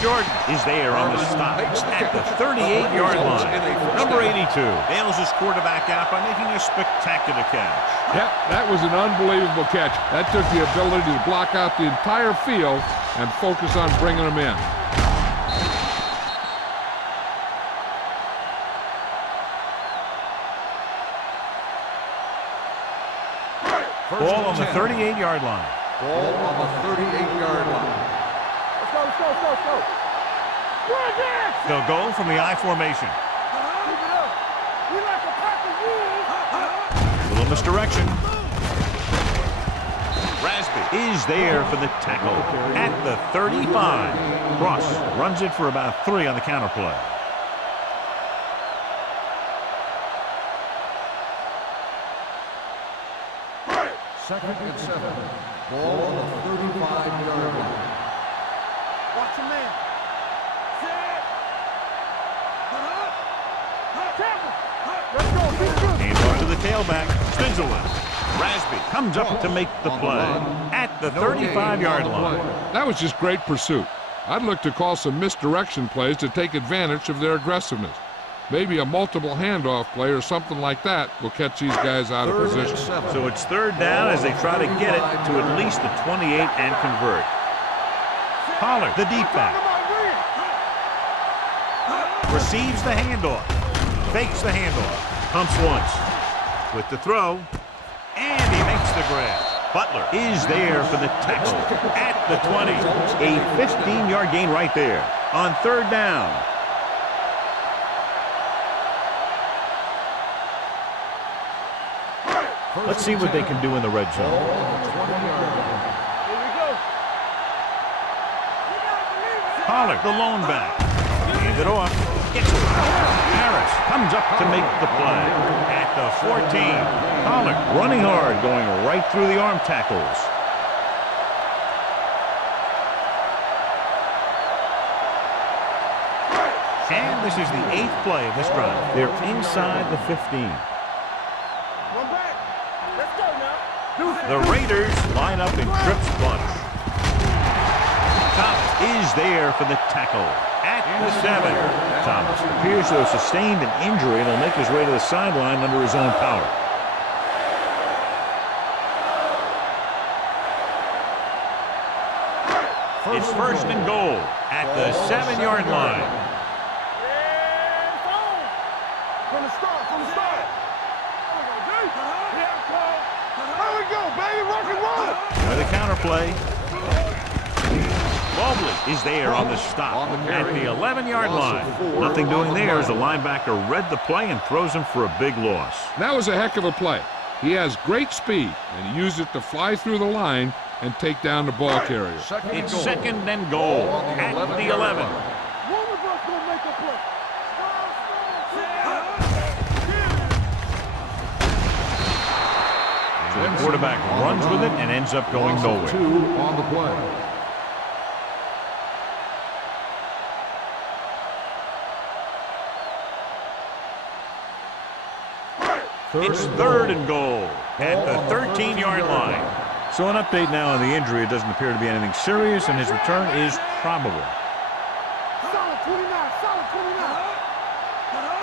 Jordan is there on the stop at the 38-yard line. Number 82 bails his quarterback out by making a spectacular catch. Yep, that was an unbelievable catch. That took the ability to block out the entire field and focus on bringing them in. Ball on the 38-yard line. Ball on the 38-yard line. Let's go. Run this. They'll go from the I formation. Keep it up. We like a pack of wolves. Little misdirection. Rasby is there for the tackle at the 35. Cross runs it for about 3 on the counter play. Second and 7. Ball on the 35-yard line. Watch your man. Set. Let's go. Keep good. Hands off to the tailback. Spinzelman. Rasby comes up to make the play at the 35-yard line. That was just great pursuit. I'd look to call some misdirection plays to take advantage of their aggressiveness. Maybe a multiple handoff play or something like that will catch these guys out of position. So it's third down as they try to get it to at least the 28 and convert. Pollard, the deep back. Receives the handoff. Fakes the handoff. Pumps once. With the throw. And he makes the grab. Butler is there for the tackle at the 20. A 15-yard gain right there on third down. Let's see what they can do in the red zone. Pollard, the lone back. Hand it off. Gets it. Harris comes up to make the play at the 14. Pollard running hard, going right through the arm tackles. And this is the 8th play of this drive. They're inside the 15. The Raiders line up in trips bunch. Thomas is there for the tackle at the 7. Thomas appears to have sustained an injury and will make his way to the sideline under his own power. It's first and goal at the 7-yard line. From the start. There we go, baby. Rock and roll. With a counter play. Mobley is there on the stop at the 11-yard line. Nothing doing there as the linebacker read the play and throws him for a big loss. That was a heck of a play. He has great speed, and he used it to fly through the line and take down the ball carrier. It's second and goal at the 11. One of us gonna make a play. The quarterback runs with it and ends up going nowhere. 2 on the play. It's 3rd and goal at the 13-yard line. So an update now on the injury. It doesn't appear to be anything serious, and his return is probable. Solid 29, solid 29.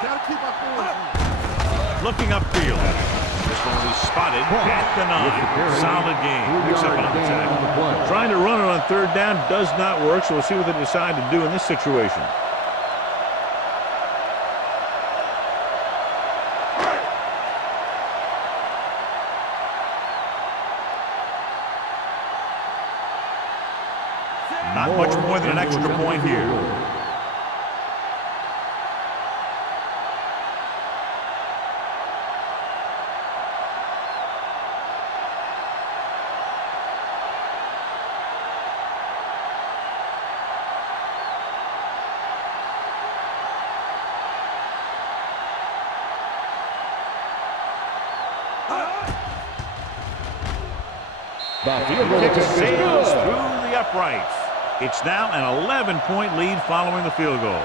Gotta keep our points. Looking upfield. This one will be spotted at the 9. Solid game. Picks up on the tackle. Trying to run it on 3rd down does not work, so we'll see what they decide to do in this situation. Not much more than an extra point here. The field goal Kick attempt is sails good. through the uprights. It's now an 11-point lead following the field goal.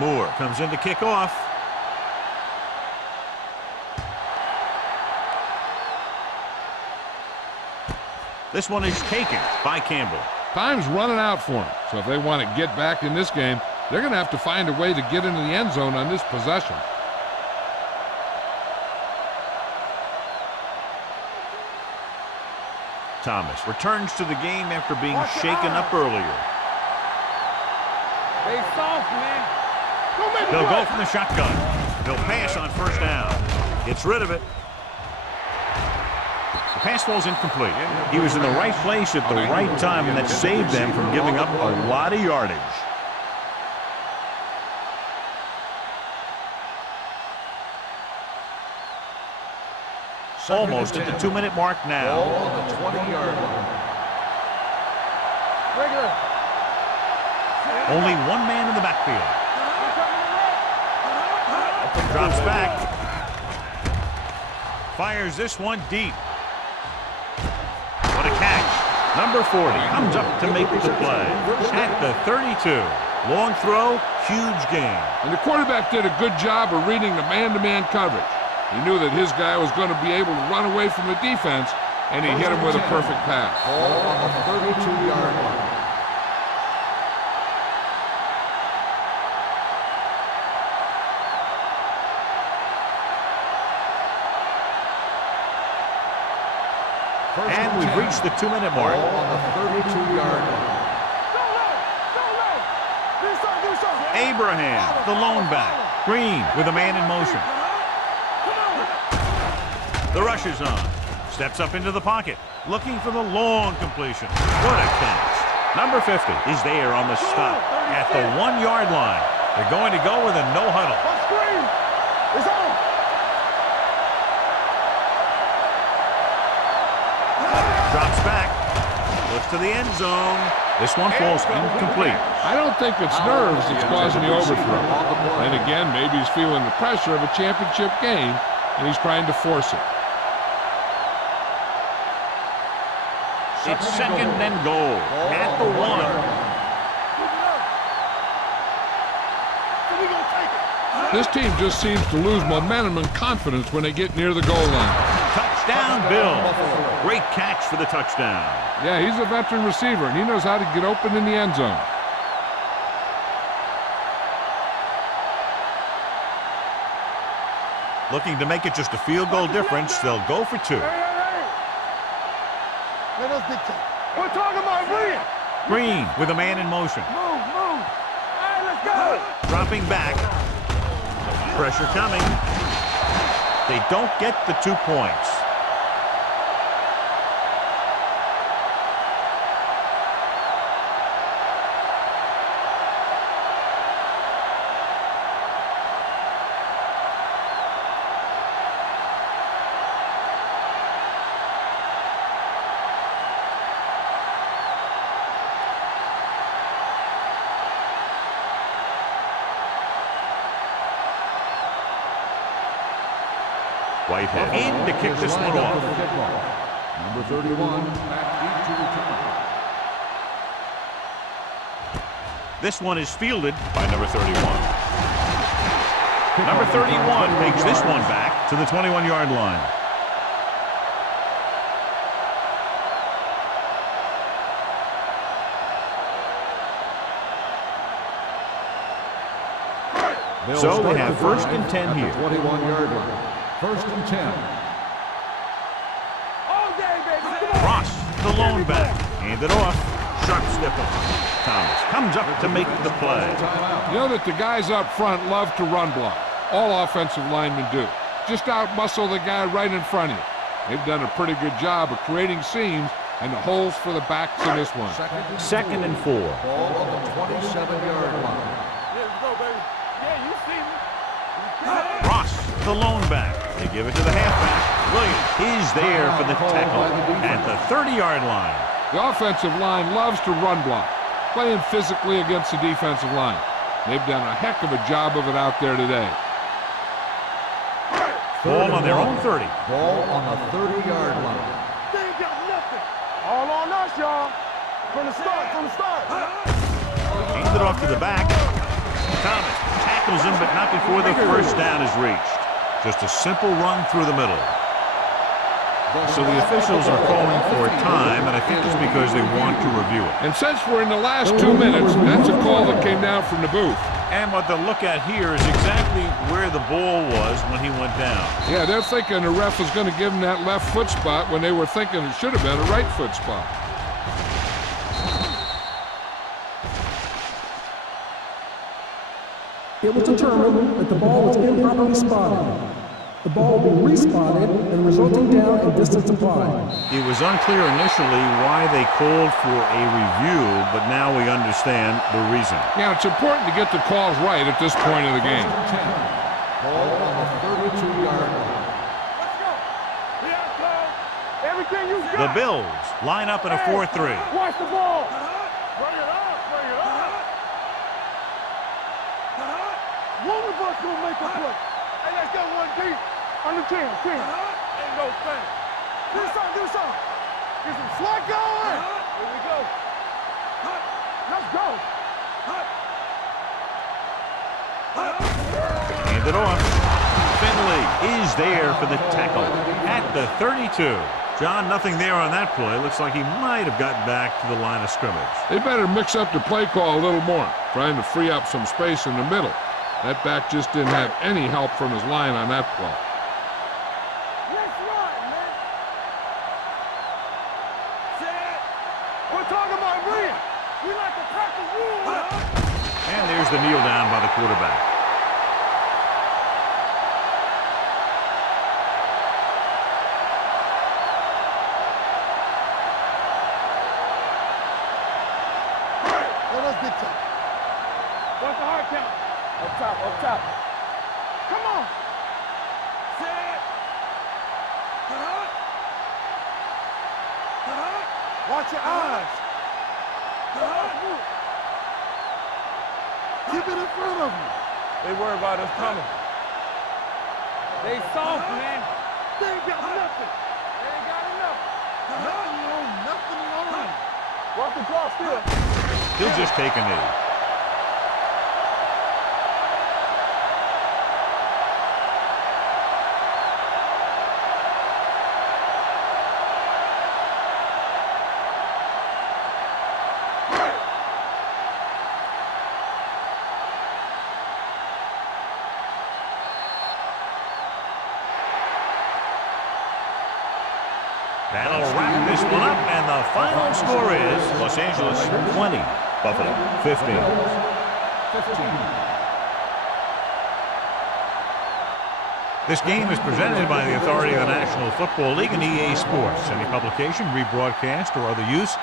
Moore comes in to kick off. This one is taken by Campbell. Time's running out for them. So if they want to get back in this game, they're going to have to find a way to get into the end zone on this possession. Thomas returns to the game after being shaken up earlier. They soft, man. They'll go from the shotgun. They'll pass on 1st down. Gets rid of it. The pass falls incomplete. He was in the right place at the right time, and that saved them from giving up a lot of yardage. Almost at the 2-minute mark now. Ball on the 20-yard line. Regular. Only one man in the backfield. Drops back. Fires this one deep. What a catch. Number 40 comes up to make the play at the 32. Long throw, huge gain. And the quarterback did a good job of reading the man-to-man coverage. He knew that his guy was going to be able to run away from the defense, and he hit him with a perfect pass. Ball on the 32-yard line. And we've reached the 2-minute mark. Ball on the 32-yard line. Abraham, the lone back. Green with a man in motion. The rush is on. Steps up into the pocket. Looking for the long completion. What a catch. Number 50 is there on the stop at the 1-yard line. They're going to go with a no huddle. It's on. Drops back. Looks to the end zone. This one falls incomplete. I don't think it's nerves that's causing the overthrow. And again, maybe he's feeling the pressure of a championship game, and he's trying to force it. It's 2nd and goal at the 1. This team just seems to lose momentum and confidence when they get near the goal line. Touchdown, Bill. Great catch for the touchdown. Yeah, he's a veteran receiver, and he knows how to get open in the end zone. Looking to make it just a field goal difference. They'll go for 2. Let us dictate. We're talking about Green. Green with a man in motion. Move, move. All right, let's go. Dropping back. Pressure coming. They don't get the 2 points. Whitehead in to kick this one off. Number 31, back deep to return. This one is fielded by number 31. Number 31 takes this one back to the 21-yard line. So they have first and 10 here. 21-yard line. First and 10. All day, baby. Come on. Ross, the lone back. Hand it off. Sharp stipple. Thomas comes up to make the play. You know that the guys up front love to run block. All offensive linemen do. Just out-muscle the guy right in front of you. They've done a pretty good job of creating seams and the holes for the backs in this one. Second and 4. Ball on the 27-yard line. Yeah, let's go, baby. Yeah, you see me. Ross, the lone back. They give it to the halfback. Williams, he's there for the tackle at the 30-yard line. The offensive line loves to run block, playing physically against the defensive line. They've done a heck of a job of it out there today. Ball on their own 30. Ball on the 30-yard line. They ain't got nothing. All on us, y'all. From the start, from the start. Hands it off to the back. Thomas tackles him, but not before the first down is reached. Just a simple run through the middle. So the officials are calling for time, and I think it's because they want to review it. And since we're in the last 2 minutes, that's a call that came down from the booth. And what they'll look at here is exactly where the ball was when he went down. Yeah, they're thinking the ref was going to give him that left foot spot when they were thinking it should have been a right foot spot. It was determined that the ball was improperly spotted. The ball will be respotted and resulting down and distance applied. It was unclear initially why they called for a review, but now we understand the reason. Yeah, it's important to get the calls right at this point of the game. Ball on the 32-yard line. Let's go. Yeah, Cole. Everything you got. The Bills line up in a 4-3. Watch the ball. Bring it up, bring it up. One of us will make a play. Hey, let's go one deep. On the 10. Ain't no thing. Do something, do something. Get some slack going. Here we go. Let's go. Hand it off. Finley is there for the tackle at the 32. John, nothing there on that play. Looks like he might have gotten back to the line of scrimmage. They better mix up the play call a little more, trying to free up some space in the middle. That back just didn't have any help from his line on that play. Let's run, man. Set. We're talking about real. We like to practice rules. And there's the kneel down by the quarterback. Let's get top. What's the hard count? Up top, up top. Come on. Set. Watch your eyes. Keep it in front of you. They worry about us coming. They soft, man. They ain't got nothing. They ain't got enough. Nothing on. Watch the draw still. He'll just take a knee. That'll wrap this one up, and the final score is Los Angeles 20, Buffalo 15. This game is presented by the authority of the National Football League and EA Sports. Any publication, rebroadcast, or other use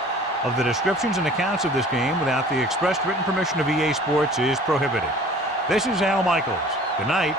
of the descriptions and accounts of this game without the expressed written permission of EA Sports is prohibited. This is Al Michaels. Good night.